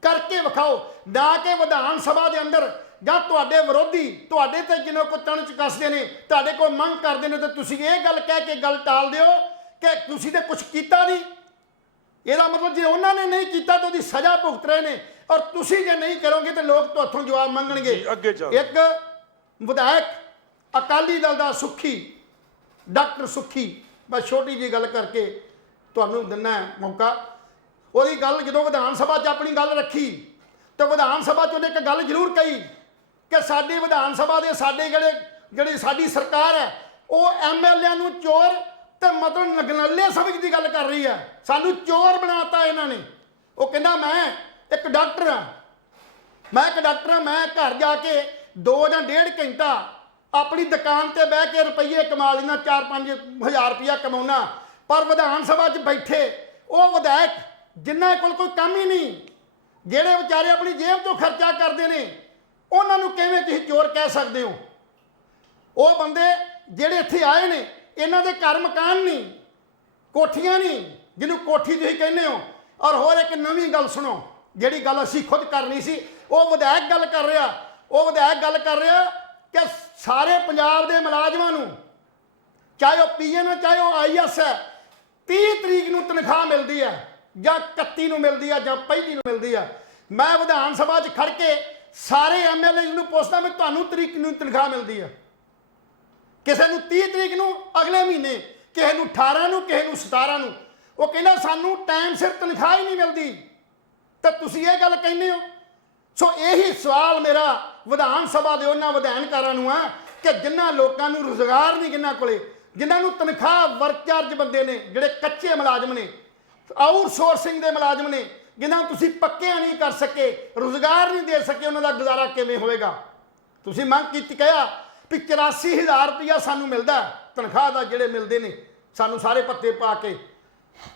ਕਰਕੇ ਵਿਖਾਓ, ਨਾ ਕਿ ਵਿਧਾਨ ਸਭਾ ਦੇ ਅੰਦਰ ਜਾਂ ਤੁਹਾਡੇ ਵਿਰੋਧੀ ਤੁਹਾਡੇ ਤੇ ਜਿਹਨਾਂ ਕੋ ਤਣ ਚ ਕੱਸਦੇ ਨੇ, ਤੁਹਾਡੇ ਕੋਲ ਮੰਗ ਕਰਦੇ ਨੇ ਤੇ ਤੁਸੀਂ ਇਹ ਗੱਲ ਕਹਿ ਕੇ ਗੱਲ ਟਾਲ ਦਿਓ ਕਿ ਤੁਸੀਂ ਤੇ ਕੁਝ ਕੀਤਾ ਨਹੀਂ। ਇਹਦਾ ਮਤਲਬ ਜੇ ਉਹਨਾਂ ਨੇ ਨਹੀਂ ਕੀਤਾ ਤਾਂ ਉਹਦੀ ਸਜ਼ਾ ਭੁਗਤ ਰਹੇ ਨੇ, ਔਰ ਤੁਸੀਂ ਜੇ ਨਹੀਂ ਕਰੋਗੇ ਤਾਂ ਲੋਕ ਤੁਹਾਥੋਂ ਜਵਾਬ ਮੰਗਣਗੇ। ਇੱਕ ਵਿਧਾਇਕ ਅਕਾਲੀ ਦਲ ਦਾ ਸੁੱਖੀ, ਡਾਕਟਰ ਸੁੱਖੀ, ਬਸ ਛੋਟੀ ਜਿਹੀ ਗੱਲ ਕਰਕੇ ਤੁਹਾਨੂੰ ਦਿੰਨਾ ਮੌਕਾ, ਉਹਦੀ ਗੱਲ ਜਦੋਂ ਵਿਧਾਨ ਸਭਾ 'ਚ ਆਪਣੀ ਗੱਲ ਰੱਖੀ ਤਾਂ ਵਿਧਾਨ ਸਭਾ 'ਚ ਉਹਨੇ ਇੱਕ ਗੱਲ ਜ਼ਰੂਰ ਕਹੀ ਕਿ ਸਾਡੀ ਵਿਧਾਨ ਸਭਾ ਦੇ ਸਾਡੇ ਜਿਹੜੀ ਸਾਡੀ ਸਰਕਾਰ ਹੈ ਉਹ ਐਮਐਲਏ ਨੂੰ ਚੋਰ ਤੇ ਮਤਲਬ ਨਗਨੱਲੇ ਸਮਝ ਦੀ ਗੱਲ ਕਰ ਰਹੀ ਹੈ, ਸਾਨੂੰ ਚੋਰ ਬਣਾਤਾ ਇਹਨਾਂ ਨੇ। ਉਹ ਕਹਿੰਦਾ ਮੈਂ ਇੱਕ ਡਾਕਟਰ ਹਾਂ, ਮੈਂ ਘਰ ਜਾ ਕੇ 2 ਜਾਂ 1.5 ਘੰਟਾ ਆਪਣੀ ਦੁਕਾਨ ਤੇ ਬਹਿ ਕੇ ਰੁਪਈਏ ਕਮਾ ਲੈਣਾ, 4-5 ਹਜ਼ਾਰ ਰੁਪਇਆ ਕਮਾਉਣਾ, ਪਰ ਵਿਧਾਨ ਸਭਾ 'ਚ ਬੈਠੇ ਉਹ ਵਿਧਾਇਕ ਜਿਨ੍ਹਾਂ ਕੋਲ ਕੋਈ ਕੰਮ ਹੀ ਨਹੀਂ, ਜਿਹੜੇ ਵਿਚਾਰੇ ਆਪਣੀ ਜੇਬ ਤੋਂ ਖਰਚਾ ਕਰਦੇ ਨੇ, ਉਹਨਾਂ ਨੂੰ ਕਿਵੇਂ ਤੁਸੀਂ ਚੋਰ ਕਹਿ ਸਕਦੇ ਹੋ? ਉਹ ਬੰਦੇ ਜਿਹੜੇ ਇੱਥੇ ਆਏ ਨੇ ਇਹਨਾਂ ਦੇ ਘਰ ਮਕਾਨ ਨਹੀਂ, ਕੋਠੀਆਂ ਨਹੀਂ, ਜਿਹਨੂੰ ਕੋਠੀ ਤੁਸੀਂ ਕਹਿੰਦੇ ਹੋ। ਔਰ ਹੋਰ ਇੱਕ ਨਵੀਂ ਗੱਲ ਸੁਣੋ, ਜਿਹੜੀ ਗੱਲ ਅਸੀਂ ਖੁਦ ਕਰਨੀ ਸੀ, ਉਹ ਵਿਧਾਇਕ ਗੱਲ ਕਰ ਰਿਹਾ ਕਿ ਸਾਰੇ ਪੰਜਾਬ ਦੇ ਮੁਲਾਜ਼ਮਾਂ ਨੂੰ, ਚਾਹੇ ਉਹ ਪੀਐਨ ਹੈ ਚਾਹੇ ਉਹ ਆਈਐਸ ਹੈ, 30 ਤਰੀਕ ਨੂੰ ਤਨਖਾਹ ਮਿਲਦੀ ਹੈ ਜਾਂ 31 ਨੂੰ ਮਿਲਦੀ ਹੈ ਜਾਂ 1 ਨੂੰ ਮਿਲਦੀ ਹੈ। ਮੈਂ ਵਿਧਾਨ ਸਭਾ 'ਚ ਖੜ ਕੇ ਸਾਰੇ ਐਮਐਲਏ ਨੂੰ ਪੁੱਛਦਾ ਮੈਂ ਤੁਹਾਨੂੰ ਤਰੀਕ ਨੂੰ ਤਨਖਾਹ ਮਿਲਦੀ ਹੈ, ਕਿਸੇ ਨੂੰ 30 ਤਰੀਕ ਨੂੰ ਅਗਲੇ ਮਹੀਨੇ, ਕਿਸੇ ਨੂੰ 18 ਨੂੰ, ਕਿਸੇ ਨੂੰ 17 ਨੂੰ। ਉਹ ਕਹਿੰਦਾ ਸਾਨੂੰ ਟਾਈਮ ਸਿਰ ਤਨਖਾਹ ਹੀ ਨਹੀਂ ਮਿਲਦੀ, ਤਾਂ ਤੁਸੀਂ ਇਹ ਗੱਲ ਕਹਿੰਦੇ ਹੋ। ਸੋ ਇਹੀ ਸਵਾਲ ਮੇਰਾ ਵਿਧਾਨ ਸਭਾ ਦੇ ਉਹਨਾਂ ਵਿਧਾਨਕਾਰਾਂ ਨੂੰ ਆ ਕਿ ਜਿਨ੍ਹਾਂ ਲੋਕਾਂ ਨੂੰ ਰੁਜ਼ਗਾਰ ਨਹੀਂ, ਜਿਨ੍ਹਾਂ ਨੂੰ ਤਨਖਾਹ ਵਰਕ ਚਾਰਜ ਬੰਦੇ ਨੇ, ਜਿਹੜੇ ਕੱਚੇ ਮੁਲਾਜ਼ਮ ਨੇ, ਆਊਟਸੋਰਸਿੰਗ ਦੇ ਮੁਲਾਜ਼ਮ ਨੇ, ਜਿਨ੍ਹਾਂ ਨੂੰ ਤੁਸੀਂ ਪੱਕਿਆਂ ਨਹੀਂ ਕਰ ਸਕੇ, ਰੁਜ਼ਗਾਰ ਨਹੀਂ ਦੇ ਸਕੇ, ਉਹਨਾਂ ਦਾ ਗੁਜ਼ਾਰਾ ਕਿਵੇਂ ਹੋਵੇਗਾ? ਤੁਸੀਂ ਮੰਗ ਕੀਤੀ, ਕਿਹਾ ਵੀ 84,000 ਰੁਪਇਆ ਸਾਨੂੰ ਮਿਲਦਾ ਤਨਖਾਹ ਦਾ, ਜਿਹੜੇ ਮਿਲਦੇ ਨੇ ਸਾਨੂੰ ਸਾਰੇ ਪੱਤੇ ਪਾ ਕੇ।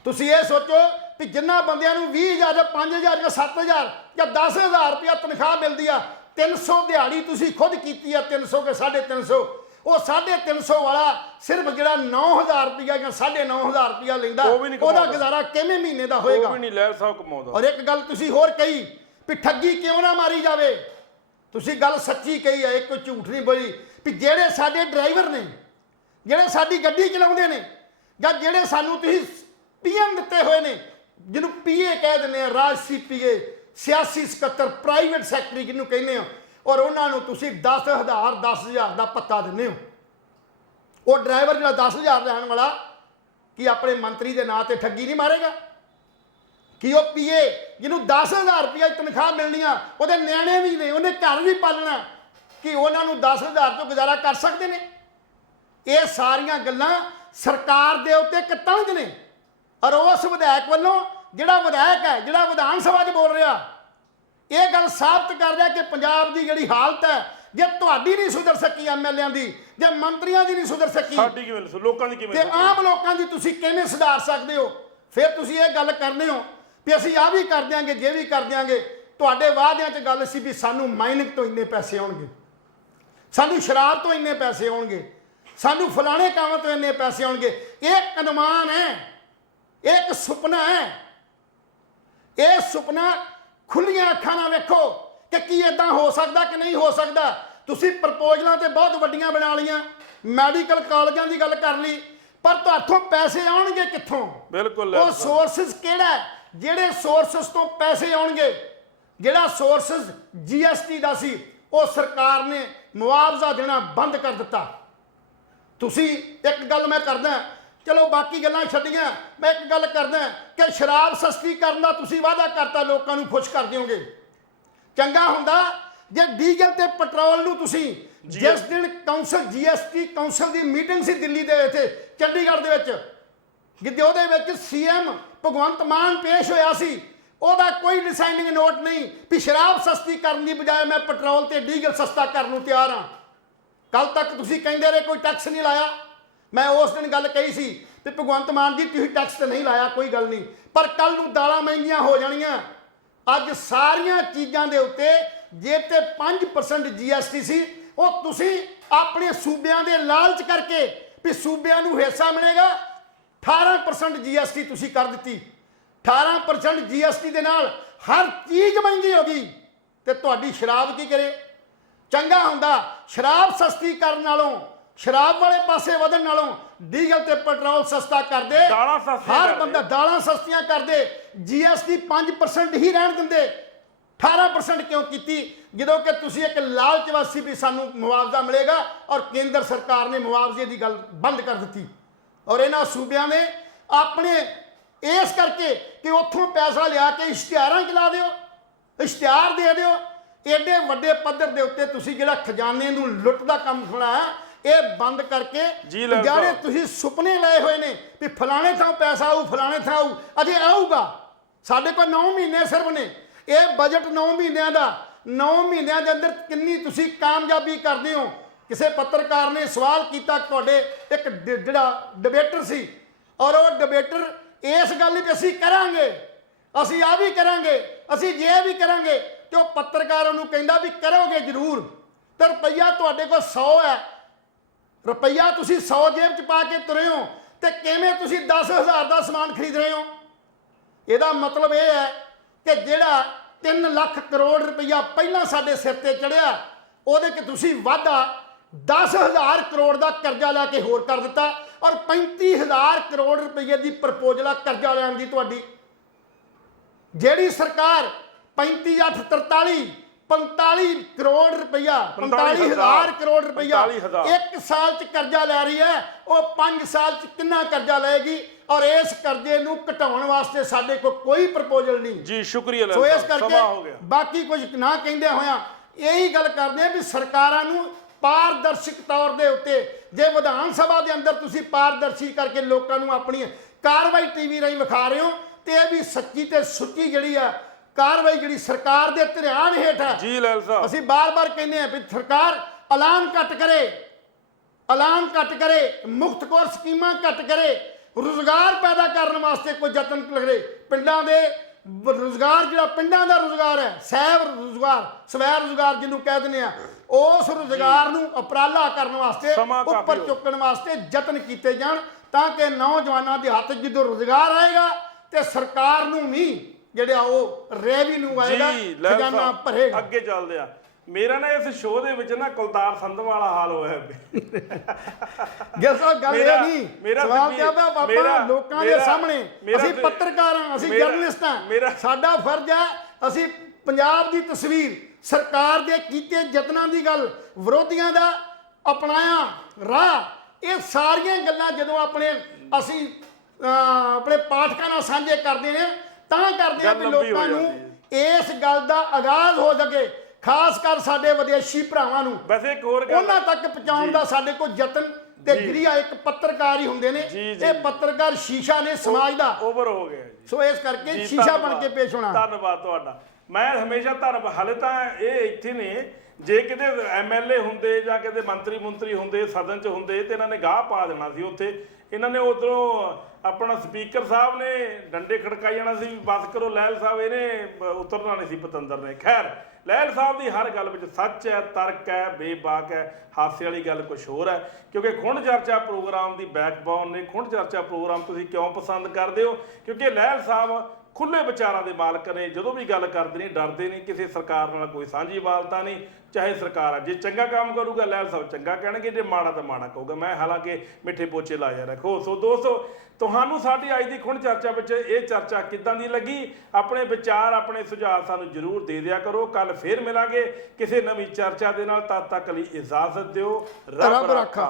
ਤੁਸੀਂ ਇਹ ਸੋਚੋ ਵੀ ਜਿਨ੍ਹਾਂ ਬੰਦਿਆਂ ਨੂੰ 20,000 ਜਾਂ 5,000 ਜਾਂ 7,000 ਜਾਂ 10,000 ਰੁਪਇਆ ਤਨਖਾਹ ਮਿਲਦੀ ਆ, 300 ਦਿਹਾੜੀ ਤੁਸੀਂ ਖੁਦ ਕੀਤੀ ਆ, 300 ਕੇ 350, ਉਹ 350 ਵਾਲਾ ਸਿਰਫ ਜਿਹੜਾ 9,000 ਰੁਪਇਆ ਜਾਂ 9,500 ਰੁਪਇਆ ਲੈਂਦਾ, ਉਹਦਾ ਗੁਜ਼ਾਰਾ ਕਿਵੇਂ ਮਹੀਨੇ ਦਾ ਹੋਏਗਾ? ਉਹ ਵੀ ਨਹੀਂ ਲਹਿਰ ਸਾਹਿਬ ਕਮਾਉਂਦਾ। ਔਰ ਇੱਕ ਗੱਲ ਤੁਸੀਂ ਹੋਰ ਕਹੀ ਵੀ ਠੱਗੀ ਕਿਉਂ ਨਾ ਮਾਰੀ ਜਾਵੇ, ਤੁਸੀਂ ਗੱਲ ਸੱਚੀ ਕਹੀ ਹੈ, ਇੱਕ ਕੋਈ ਝੂਠ ਨਹੀਂ ਬੋਲੀ। ਵੀ ਜਿਹੜੇ ਸਾਡੇ ਡਰਾਈਵਰ ਨੇ, ਜਿਹੜੇ ਸਾਡੀ ਗੱਡੀ ਚਲਾਉਂਦੇ ਨੇ, ਜਾਂ ਜਿਹੜੇ ਸਾਨੂੰ ਤੁਸੀਂ ਪੀਐਮ ਦਿੱਤੇ ਹੋਏ ਨੇ, ਜਿਹਨੂੰ ਪੀਏ ਕਹਿ ਦਿੰਦੇ ਆ, ਰਾਜਸੀ ਪੀਏ, ਸਿਆਸੀ ਸਕੱਤਰ, ਪ੍ਰਾਈਵੇਟ ਸੈਕਟਰੀ ਜਿਹਨੂੰ ਕਹਿੰਦੇ ਹੋ, ਔਰ ਉਹਨਾਂ ਨੂੰ ਤੁਸੀਂ 10,000 ਦਾ ਪੱਤਾ ਦਿੰਦੇ ਹੋ। ਉਹ ਡਰਾਈਵਰ ਜਿਹੜਾ 10,000 ਲੈਣ ਵਾਲਾ ਕੀ ਆਪਣੇ ਮੰਤਰੀ ਦੇ ਨਾਂ ਤੇ ਠੱਗੀ ਨਹੀਂ ਮਾਰੇਗਾ? ਕਿ ਉਹ ਪੀਏ ਜਿਹਨੂੰ 10,000 ਰੁਪਇਆ ਤਨਖਾਹ ਮਿਲਣੀ ਆ, ਉਹਦੇ ਨਿਆਣੇ ਵੀ ਨੇ, ਉਹਨੇ ਘਰ ਵੀ ਪਾਲਣਾ, ਕਿ ਉਹਨਾਂ ਨੂੰ 10,000 ਤੋਂ ਗੁਜ਼ਾਰਾ ਕਰ ਸਕਦੇ ਨੇ? ਇਹ ਸਾਰੀਆਂ ਗੱਲਾਂ ਸਰਕਾਰ ਦੇ ਉੱਤੇ ਇੱਕ ਤੰਜ ਨੇ। ਔਰ ਉਸ ਵਿਧਾਇਕ ਵੱਲੋਂ ਜਿਹੜਾ ਵਿਧਾਇਕ ਹੈ, ਜਿਹੜਾ ਵਿਧਾਨ ਸਭਾ 'ਚ ਬੋਲ ਰਿਹਾ, ਇਹ ਗੱਲ ਸਾਬਤ ਕਰ ਰਿਹਾ ਕਿ ਪੰਜਾਬ ਦੀ ਜਿਹੜੀ ਹਾਲਤ ਹੈ, ਜੇ ਤੁਹਾਡੀ ਨਹੀਂ ਸੁਧਰ ਸਕੀ, ਐਮਐਲਏਆਂ ਦੀ, ਜੇ ਮੰਤਰੀਆਂ ਦੀ ਨਹੀਂ ਸੁਧਰ ਸਕੀ, ਸਾਡੀ ਕਿਵੇਂ, ਲੋਕਾਂ ਦੀ ਕਿਵੇਂ, ਤੇ ਆਮ ਲੋਕਾਂ ਦੀ ਤੁਸੀਂ ਕਿਵੇਂ ਸੁਧਾਰ ਸਕਦੇ ਹੋ? ਫਿਰ ਤੁਸੀਂ ਇਹ ਗੱਲ ਕਰਨੇ ਹੋ ਵੀ ਅਸੀਂ ਆਹ ਵੀ ਕਰ ਦਿਆਂਗੇ, ਜੇ ਵੀ ਕਰ ਦਿਆਂਗੇ। ਤੁਹਾਡੇ ਵਾਅਦਿਆਂ 'ਚ ਗੱਲ ਸੀ ਵੀ ਸਾਨੂੰ ਮਾਈਨਿੰਗ ਤੋਂ ਇੰਨੇ ਪੈਸੇ ਆਉਣਗੇ, ਸਾਨੂੰ ਸ਼ਰਾਬ ਤੋਂ ਇੰਨੇ ਪੈਸੇ ਆਉਣਗੇ, ਸਾਨੂੰ ਫਲਾਣੇ ਕੰਮ ਤੋਂ ਇੰਨੇ ਪੈਸੇ ਆਉਣਗੇ। ਇਹ ਇੱਕ ਅਨੁਮਾਨ ਹੈ, ਇਹ ਇੱਕ ਸੁਪਨਾ ਹੈ। ਇਹ ਸੁਪਨਾ ਖੁੱਲੀਆਂ ਅੱਖਾਂ ਨਾਲ ਵੇਖੋ ਕਿ ਕੀ ਇਦਾਂ ਹੋ ਸਕਦਾ ਕਿ ਨਹੀਂ ਹੋ ਸਕਦਾ। ਤੁਸੀਂ ਪ੍ਰਪੋਜ਼ਲਾਂ ਤੇ ਬਹੁਤ ਵੱਡੀਆਂ ਬਣਾ ਲਈਆਂ, ਮੈਡੀਕਲ ਕਾਲਜਾਂ ਦੀ ਗੱਲ ਕਰ ਲਈ, ਪਰ ਤੁਹਾਥੋਂ ਪੈਸੇ ਆਉਣਗੇ ਕਿੱਥੋਂ? ਬਿਲਕੁਲ ਉਹ ਸੋਰਸਸ ਕਿਹੜਾ ਹੈ? ਜਿਹੜੇ ਸੋਰਸਸ ਤੋਂ ਪੈਸੇ ਆਉਣਗੇ, ਜਿਹੜਾ ਸੋਰਸਸ GST ਦਾ ਸੀ, ਉਹ ਸਰਕਾਰ ਨੇ ਮੁਆਵਜ਼ਾ ਦੇਣਾ ਬੰਦ ਕਰ ਦਿੱਤਾ। ਤੁਸੀਂ ਇੱਕ ਗੱਲ ਮੈਂ ਕਰਦਾ, ਚਲੋ ਬਾਕੀ ਗੱਲਾਂ ਛੱਡੀਆਂ, ਮੈਂ ਇੱਕ ਗੱਲ ਕਰਦਾ ਕਿ ਸ਼ਰਾਬ ਸਸਤੀ ਕਰਨ ਦਾ ਤੁਸੀਂ ਵਾਅਦਾ ਕਰਤਾ, ਲੋਕਾਂ ਨੂੰ ਖੁਸ਼ ਕਰ ਦਿਓਗੇ। ਚੰਗਾ ਹੁੰਦਾ ਜੇ ਡੀਜ਼ਲ ਤੇ ਪੈਟਰੋਲ ਨੂੰ ਤੁਸੀਂ ਜਿਸ ਦਿਨ ਕਾਉਂਸਲ GST ਕਾਉਂਸਲ ਦੀ ਮੀਟਿੰਗ ਸੀ ਦਿੱਲੀ ਦੇ ਇੱਥੇ ਚੰਡੀਗੜ੍ਹ ਦੇ ਵਿੱਚ, ਜਿੱਦੇ ਉਹਦੇ ਵਿੱਚ CM ਭਗਵੰਤ ਮਾਨ ਪੇਸ਼ ਹੋਇਆ ਸੀ, ਉਹਦਾ ਕੋਈ ਡਿਸਾਈਡਿੰਗ ਨੋਟ ਨਹੀਂ ਵੀ ਸ਼ਰਾਬ ਸਸਤੀ ਕਰਨ ਦੀ ਬਜਾਏ ਮੈਂ ਪੈਟਰੋਲ ਤੇ ਡੀਜ਼ਲ ਸਸਤਾ ਕਰਨ ਨੂੰ ਤਿਆਰ ਹਾਂ। ਕੱਲ ਤੱਕ ਤੁਸੀਂ ਕਹਿੰਦੇ ਰਹੇ ਕੋਈ ਟੈਕਸ ਨਹੀਂ ਲਾਇਆ। ਮੈਂ ਉਸ ਦਿਨ ਗੱਲ ਕਹੀ ਸੀ ਤੇ ਭਗਵੰਤ ਮਾਨ ਜੀ ਤੁਸੀਂ ਟੈਕਸ ਤੇ ਨਹੀਂ ਲਾਇਆ, ਕੋਈ ਗੱਲ ਨਹੀਂ, ਪਰ ਕੱਲ ਨੂੰ ਦਾਲਾਂ ਮਹਿੰਗੀਆਂ ਹੋ ਜਾਣੀਆਂ। ਅੱਜ ਸਾਰੀਆਂ ਚੀਜ਼ਾਂ ਦੇ ਉੱਤੇ ਜੇ ਤੇ 5% GST ਸੀ, ਉਹ ਤੁਸੀਂ ਆਪਣੇ ਸੂਬਿਆਂ ਦੇ ਲਾਲਚ ਕਰਕੇ ਵੀ ਸੂਬਿਆਂ ਨੂੰ ਹਿੱਸਾ ਮਿਲੇਗਾ, 18% GST ਤੁਸੀਂ ਕਰ ਦਿੱਤੀ। 18% GST ਦੇ ਨਾਲ ਹਰ ਚੀਜ਼ ਮਹਿੰਗੀ ਹੋ ਗਈ ਤੇ ਤੁਹਾਡੀ ਸ਼ਰਾਬ ਕੀ ਕਰੇ? ਚੰਗਾ ਹੁੰਦਾ ਸ਼ਰਾਬ ਸਸਤੀ ਕਰਨ ਨਾਲੋਂ, ਸ਼ਰਾਬ ਵਾਲੇ ਪਾਸੇ ਵਧਣ ਨਾਲੋਂ ਡੀਜ਼ਲ ਤੇ ਪੈਟਰੋਲ ਸਸਤਾ ਕਰਦੇ, ਹਰ ਬੰਦਾ ਦਾਲਾਂ ਸਸਤੀਆਂ ਕਰਦੇ, GST 5% ਹੀ ਰਹਿਣ ਦਿੰਦੇ। 18% ਕਿਉਂ ਕੀਤੀ? ਜਦੋਂ ਕਿ ਤੁਸੀਂ ਇੱਕ ਲਾਲਚਵਾਸੀ ਵੀ ਸਾਨੂੰ ਮੁਆਵਜ਼ਾ ਮਿਲੇਗਾ, ਔਰ ਕੇਂਦਰ ਸਰਕਾਰ ਨੇ ਮੁਆਵਜ਼ੇ ਦੀ ਗੱਲ ਬੰਦ ਕਰ ਦਿੱਤੀ। ਔਰ ਇਹਨਾਂ ਸੂਬਿਆਂ ਨੇ ਆਪਣੇ ਇਸ ਕਰਕੇ ਕਿ ਉੱਥੋਂ ਪੈਸਾ ਲਿਆ ਕੇ ਇਸ਼ਤਿਹਾਰਾਂ 'ਚ ਲਾ ਦਿਓ, ਇਸ਼ਤਿਹਾਰ ਦੇ ਦਿਓ। ਐਡੇ ਵੱਡੇ ਪੱਧਰ ਦੇ ਉੱਤੇ ਤੁਸੀਂ ਜਿਹੜਾ ਖਜ਼ਾਨੇ ਨੂੰ ਲੁੱਟ ਦਾ ਕੰਮ ਸੁਣਾਇਆ, ਇਹ ਬੰਦ ਕਰਕੇ ਜਿਹੜੇ ਤੁਸੀਂ ਸੁਪਨੇ ਲਏ ਹੋਏ ਨੇ ਵੀ ਫਲਾਣੇ ਥਾਂ ਪੈਸਾ ਆਊ, ਫਲਾਣੇ ਥਾਂ ਆਊ, ਅਜੇ ਆਊਗਾ। ਸਾਡੇ ਕੋਲ 9 ਮਹੀਨੇ ਸਿਰਫ ਨੇ। ਇਹ ਬਜਟ 9 ਮਹੀਨਿਆਂ ਦਾ, 9 ਮਹੀਨਿਆਂ ਦੇ ਅੰਦਰ ਕਿੰਨੀ ਤੁਸੀਂ ਕਾਮਯਾਬੀ ਕਰਦੇ ਹੋ? ਕਿਸੇ ਪੱਤਰਕਾਰ ਨੇ ਸਵਾਲ ਕੀਤਾ, ਤੁਹਾਡੇ ਇੱਕ ਜਿਹੜਾ ਡਿਬੇਟਰ ਸੀ, ਔਰ ਉਹ ਡਿਬੇਟਰ ਇਸ ਗੱਲ ਵੀ ਅਸੀਂ ਕਰਾਂਗੇ, ਅਸੀਂ ਆ ਵੀ ਕਰਾਂਗੇ, ਅਸੀਂ ਜੇ ਵੀ ਕਰਾਂਗੇ, ਤੇ ਉਹ ਪੱਤਰਕਾਰ ਉਹਨੂੰ ਕਹਿੰਦਾ ਵੀ ਕਰੋਗੇ ਜ਼ਰੂਰ, ਤੇ ਰੁਪਈਆ ਤੁਹਾਡੇ ਕੋਲ 100 ਹੈ, ਰੁਪਈਆ ਤੁਸੀਂ 100 ਜੇਬ 'ਚ ਪਾ ਕੇ ਤੁਰੇ ਹੋ, ਤੇ ਕਿਵੇਂ ਤੁਸੀਂ 10,000 ਦਾ ਸਮਾਨ ਖਰੀਦ ਰਹੇ ਹੋ? ਇਹਦਾ ਮਤਲਬ ਇਹ ਹੈ ਕਿ ਜਿਹੜਾ 3 ਲੱਖ ਕਰੋੜ ਰੁਪਈਆ ਪਹਿਲਾਂ ਸਾਡੇ ਸਿਰ ਤੇ ਚੜਿਆ, ਉਹਦੇ 'ਚ ਤੁਸੀਂ ਵਾਧਾ 10,000 ਕਰੋੜ ਦਾ ਕਰਜ਼ਾ ਲੈ ਕੇ ਹੋਰ ਕਰ ਦਿੱਤਾ, ਔਰ 35,000 ਕਰੋੜ ਰੁਪਈਏ ਦੀ ਪ੍ਰਪੋਜ਼ਲ ਕਰਜ਼ਾ ਲੈਣ ਦੀ ਤੁਹਾਡੀ। ਜਿਹੜੀ ਸਰਕਾਰ 45 ਕਰੋੜ ਰੁਪਈਆ, 45,000 ਕਰੋੜ ਰੁਪਈਆ ਇੱਕ ਸਾਲ 'ਚ ਕਰਜ਼ਾ ਲੈ ਰਹੀ ਹੈ, ਉਹ 5 ਸਾਲ 'ਚ ਕਿੰਨਾ ਕਰਜ਼ਾ ਲਏਗੀ? ਔਰ ਇਸ ਕਰਜ਼ੇ ਨੂੰ ਘਟਾਉਣ ਵਾਸਤੇ ਸਾਡੇ ਕੋਲ ਕੋਈ ਪ੍ਰਪੋਜ਼ਲ ਨਹੀਂ ਜੀ। ਸ਼ੁਕਰੀਆ। ਸੋ ਇਸ ਕਰਕੇ ਬਾਕੀ ਕੁਝ ਨਾ ਕਹਿੰਦੇ ਹੋਇਆ ਇਹੀ ਗੱਲ ਕਰਦੇ ਆ ਵੀ ਸਰਕਾਰਾਂ ਨੂੰ ਪਾਰਦਰਸ਼ਕ ਤੌਰ ਦੇ ਉੱਤੇ, ਜੇ ਵਿਧਾਨ ਸਭਾ ਦੇ ਅੰਦਰ ਤੁਸੀਂ ਪਾਰਦਰਸ਼ੀ ਕਰਕੇ ਲੋਕਾਂ ਨੂੰ ਆਪਣੀ ਕਾਰਵਾਈ TV ਰਾਹੀਂ ਵਿਖਾ ਰਹੇ ਹੋ, ਤੇ ਇਹ ਵੀ ਸੱਚੀ ਤੇ ਸੁੱਚੀ ਜਿਹੜੀ ਆ ਕਾਰਵਾਈ ਜਿਹੜੀ ਸਰਕਾਰ ਦੇ ਧਿਆਨ ਹੇਠ ਹੈ। ਜੀ ਲਾਲ ਸਾਹਿਬ, ਅਸੀਂ ਬਾਰ-ਬਾਰ ਕਹਿੰਦੇ ਆ ਵੀ ਸਰਕਾਰ ਐਲਾਨ ਘੱਟ ਕਰੇ, ਮੁਫਤ ਕੋਰ ਸਕੀਮਾਂ ਘੱਟ ਕਰੇ, ਰੁਜ਼ਗਾਰ ਪੈਦਾ ਕਰਨ ਵਾਸਤੇ ਕੋਈ ਯਤਨ ਕਰੇ। ਪਿੰਡਾਂ ਦੇ ਰੁਜ਼ਗਾਰ, ਜਿਹੜਾ ਪਿੰਡਾਂ ਦਾ ਰੁਜ਼ਗਾਰ ਹੈ, ਸਵੈ ਰੁਜ਼ਗਾਰ ਜਿਹਨੂੰ ਕਹਿ ਦਿੰਦੇ ਆ, ਉਸ ਰੁਜ਼ਗਾਰ ਨੂੰ ਉਪਰਾਲਾ ਕਰਨ ਵਾਸਤੇ, ਉੱਪਰ ਚੁੱਕਣ ਵਾਸਤੇ ਯਤਨ ਕੀਤੇ ਜਾਣ, ਤਾਂ ਕਿ ਨੌਜਵਾਨਾਂ ਦੇ ਹੱਥ ਜਦੋਂ ਰੁਜ਼ਗਾਰ ਆਏਗਾ ਤੇ ਸਰਕਾਰ ਨੂੰ ਵੀ ਜਿਹੜਾ ਉਹ ਰੈਵਨਿਊ ਆਏਗਾ, ਖਜ਼ਾਨਾ ਭਰੇਗਾ। ਅੱਗੇ ਚੱਲਦੇ ਆ। ਮੇਰਾ ਨਾ ਇਸ ਸ਼ੋਅ ਦੇ ਵਿੱਚ ਨਾ ਕੁਲਤਾਰ ਸੰਧੂ ਵਾਲਾ ਹਾਲ ਹੋਇਆ ਗੱਲ ਇਹ ਨਹੀਂ, ਸਵਾਲ ਤੇ ਆਵਾ ਬਾਬਾ ਲੋਕਾਂ ਦੇ ਸਾਹਮਣੇ। ਅਸੀਂ ਪੱਤਰਕਾਰ ਹਾਂ, ਅਸੀਂ ਜਰਨਲਿਸਟ ਹਾਂ, ਸਾਡਾ ਫਰਜ਼ ਹੈ ਅਸੀਂ ਪੰਜਾਬ ਦੀ ਤਸਵੀਰ, ਸਰਕਾਰ ਦੇ ਕੀਤੇ ਯਤਨਾਂ ਦੀ ਗੱਲ, ਵਿਰੋਧੀਆਂ ਦਾ ਅਪਣਾਇਆ ਰਾਹ, ਇਹ ਸਾਰੀਆਂ ਗੱਲਾਂ ਜਦੋਂ ਅਸੀਂ ਆਪਣੇ ਪਾਠਕਾਂ ਨਾਲ ਸਾਂਝੇ ਕਰਦੇ ਨੇ, ਤਾਂ ਕਰਦੇ ਆ ਵੀ ਲੋਕਾਂ ਨੂੰ ਇਸ ਗੱਲ ਦਾ ਆਗਾਜ਼ ਹੋ ਸਕੇ, ਖਾਸ ਕਰ ਸਾਡੇ ਵਿਦੇਸ਼ੀ ਭਰਾਵਾਂ ਨੂੰ ਵੈਸੇ ਇੱਕ ਹੋਰ ਗੱਲ ਉਹਨਾਂ ਤੱਕ ਪਹੁੰਚਾਉਣ ਦਾ ਸਾਡੇ ਕੋਲ ਯਤਨ ਤੇ ਜਰੀਆ ਇੱਕ ਪੱਤਰਕਾਰ ਹੀ ਹੁੰਦੇ ਨੇ। ਇਹ ਪੱਤਰਕਾਰ ਸ਼ੀਸ਼ਾ ਨੇ ਸਮਾਜ ਦਾ, ਓਵਰ ਹੋ ਗਿਆ ਜੀ। ਸੋ ਇਸ ਕਰਕੇ ਸ਼ੀਸ਼ਾ ਬਣ ਕੇ ਪੇਸ਼ ਹੋਣਾ। ਧੰਨਵਾਦ ਤੁਹਾਡਾ। ਮੈਂ ਹਮੇਸ਼ਾ ਧੰਨਵਾਦ। ਹਾਲੇ ਤਾਂ ਇਹ ਇੱਥੇ ਨੇ, ਜੇ ਕਿਤੇ MLA ਹੁੰਦੇ ਜਾਂ ਕਿਤੇ ਮੰਤਰੀ ਹੁੰਦੇ, ਸਦਨ 'ਚ ਹੁੰਦੇ, ਤੇ ਇਹਨਾਂ ਨੇ ਗਾਹ ਪਾ ਦੇਣਾ ਸੀ ਉੱਥੇ। ਇਹਨਾਂ ਨੇ ਉਧਰੋਂ ਆਪਣਾ ਸਪੀਕਰ ਸਾਹਿਬ ਨੇ ਡੰਡੇ ਖੜਕਾਈ ਜਾਣਾ ਸੀ ਵੀ ਬਸ ਕਰੋ ਲਹਿਲ ਸਾਹਿਬ, ਇਹਨੇ ਉਤਰਨਾ ਨਹੀਂ ਸੀ ਪਤੰਦਰ ਨੇ। ਖੈਰ ਲਹਿਲ ਸਾਹਿਬ ਦੀ ਹਰ ਗੱਲ ਵਿੱਚ ਸੱਚ ਹੈ, ਤਰਕ ਹੈ, ਬੇਬਾਕ ਹੈ। ਹਾਸੇ ਵਾਲੀ ਗੱਲ ਕੁਝ ਹੋਰ ਹੈ, ਕਿਉਂਕਿ ਖੁੰਡ ਚਰਚਾ ਪ੍ਰੋਗਰਾਮ ਦੀ ਬੈਕਬੋਨ ਨੇ। ਖੁੰਡ ਚਰਚਾ ਪ੍ਰੋਗਰਾਮ ਤੁਸੀਂ ਕਿਉਂ ਪਸੰਦ ਕਰਦੇ ਹੋ? ਕਿਉਂਕਿ ਲਹਿਲ ਸਾਹਿਬ ਖੁੱਲੇ ਵਿਚਾਰਾਂ ਦੇ ਮਾਲਕ ਨੇ। ਜਦੋਂ ਵੀ ਗੱਲ ਕਰਦੇ ਨੇ ਡਰਦੇ ਨਹੀਂ, ਕਿਸੇ ਸਰਕਾਰ ਨਾਲ ਕੋਈ ਸਾਂਝੀਵਾਲਤਾ ਨਹੀਂ। ਚਾਹੇ ਸਰਕਾਰ ਆ, ਜੇ ਚੰਗਾ ਕੰਮ ਕਰੂਗਾ ਲਹਿਲ ਸਾਹਿਬ ਚੰਗਾ ਕਹਿਣਗੇ, ਜੇ ਮਾੜਾ ਤਾਂ ਮਾੜਾ ਕਹੂਗਾ। ਮੈਂ ਹਾਲਾਂਕਿ ਮਿੱਠੇ ਪੋਚੇ ਲਾਇਆ ਰੱਖੋ। ਸੋ ਦੋਸਤੋ, ਤੁਹਾਨੂੰ ਸਾਡੀ ਅੱਜ ਦੀ ਖੁੰਡ ਚਰਚਾ ਵਿੱਚ ਇਹ ਚਰਚਾ ਕਿੱਦਾਂ ਦੀ ਲੱਗੀ? ਆਪਣੇ ਵਿਚਾਰ, ਆਪਣੇ ਸੁਝਾਅ ਸਾਨੂੰ ਜ਼ਰੂਰ ਦੇ ਦਿਆ ਕਰੋ। ਕੱਲ ਫੇਰ ਮਿਲਾਂਗੇ ਕਿਸੇ ਨਵੀਂ ਚਰਚਾ ਦੇ ਨਾਲ। ਤਦ ਤੱਕ ਲਈ ਇਜਾਜ਼ਤ ਦਿਓ। ਰੱਬ ਰਾਖਾ।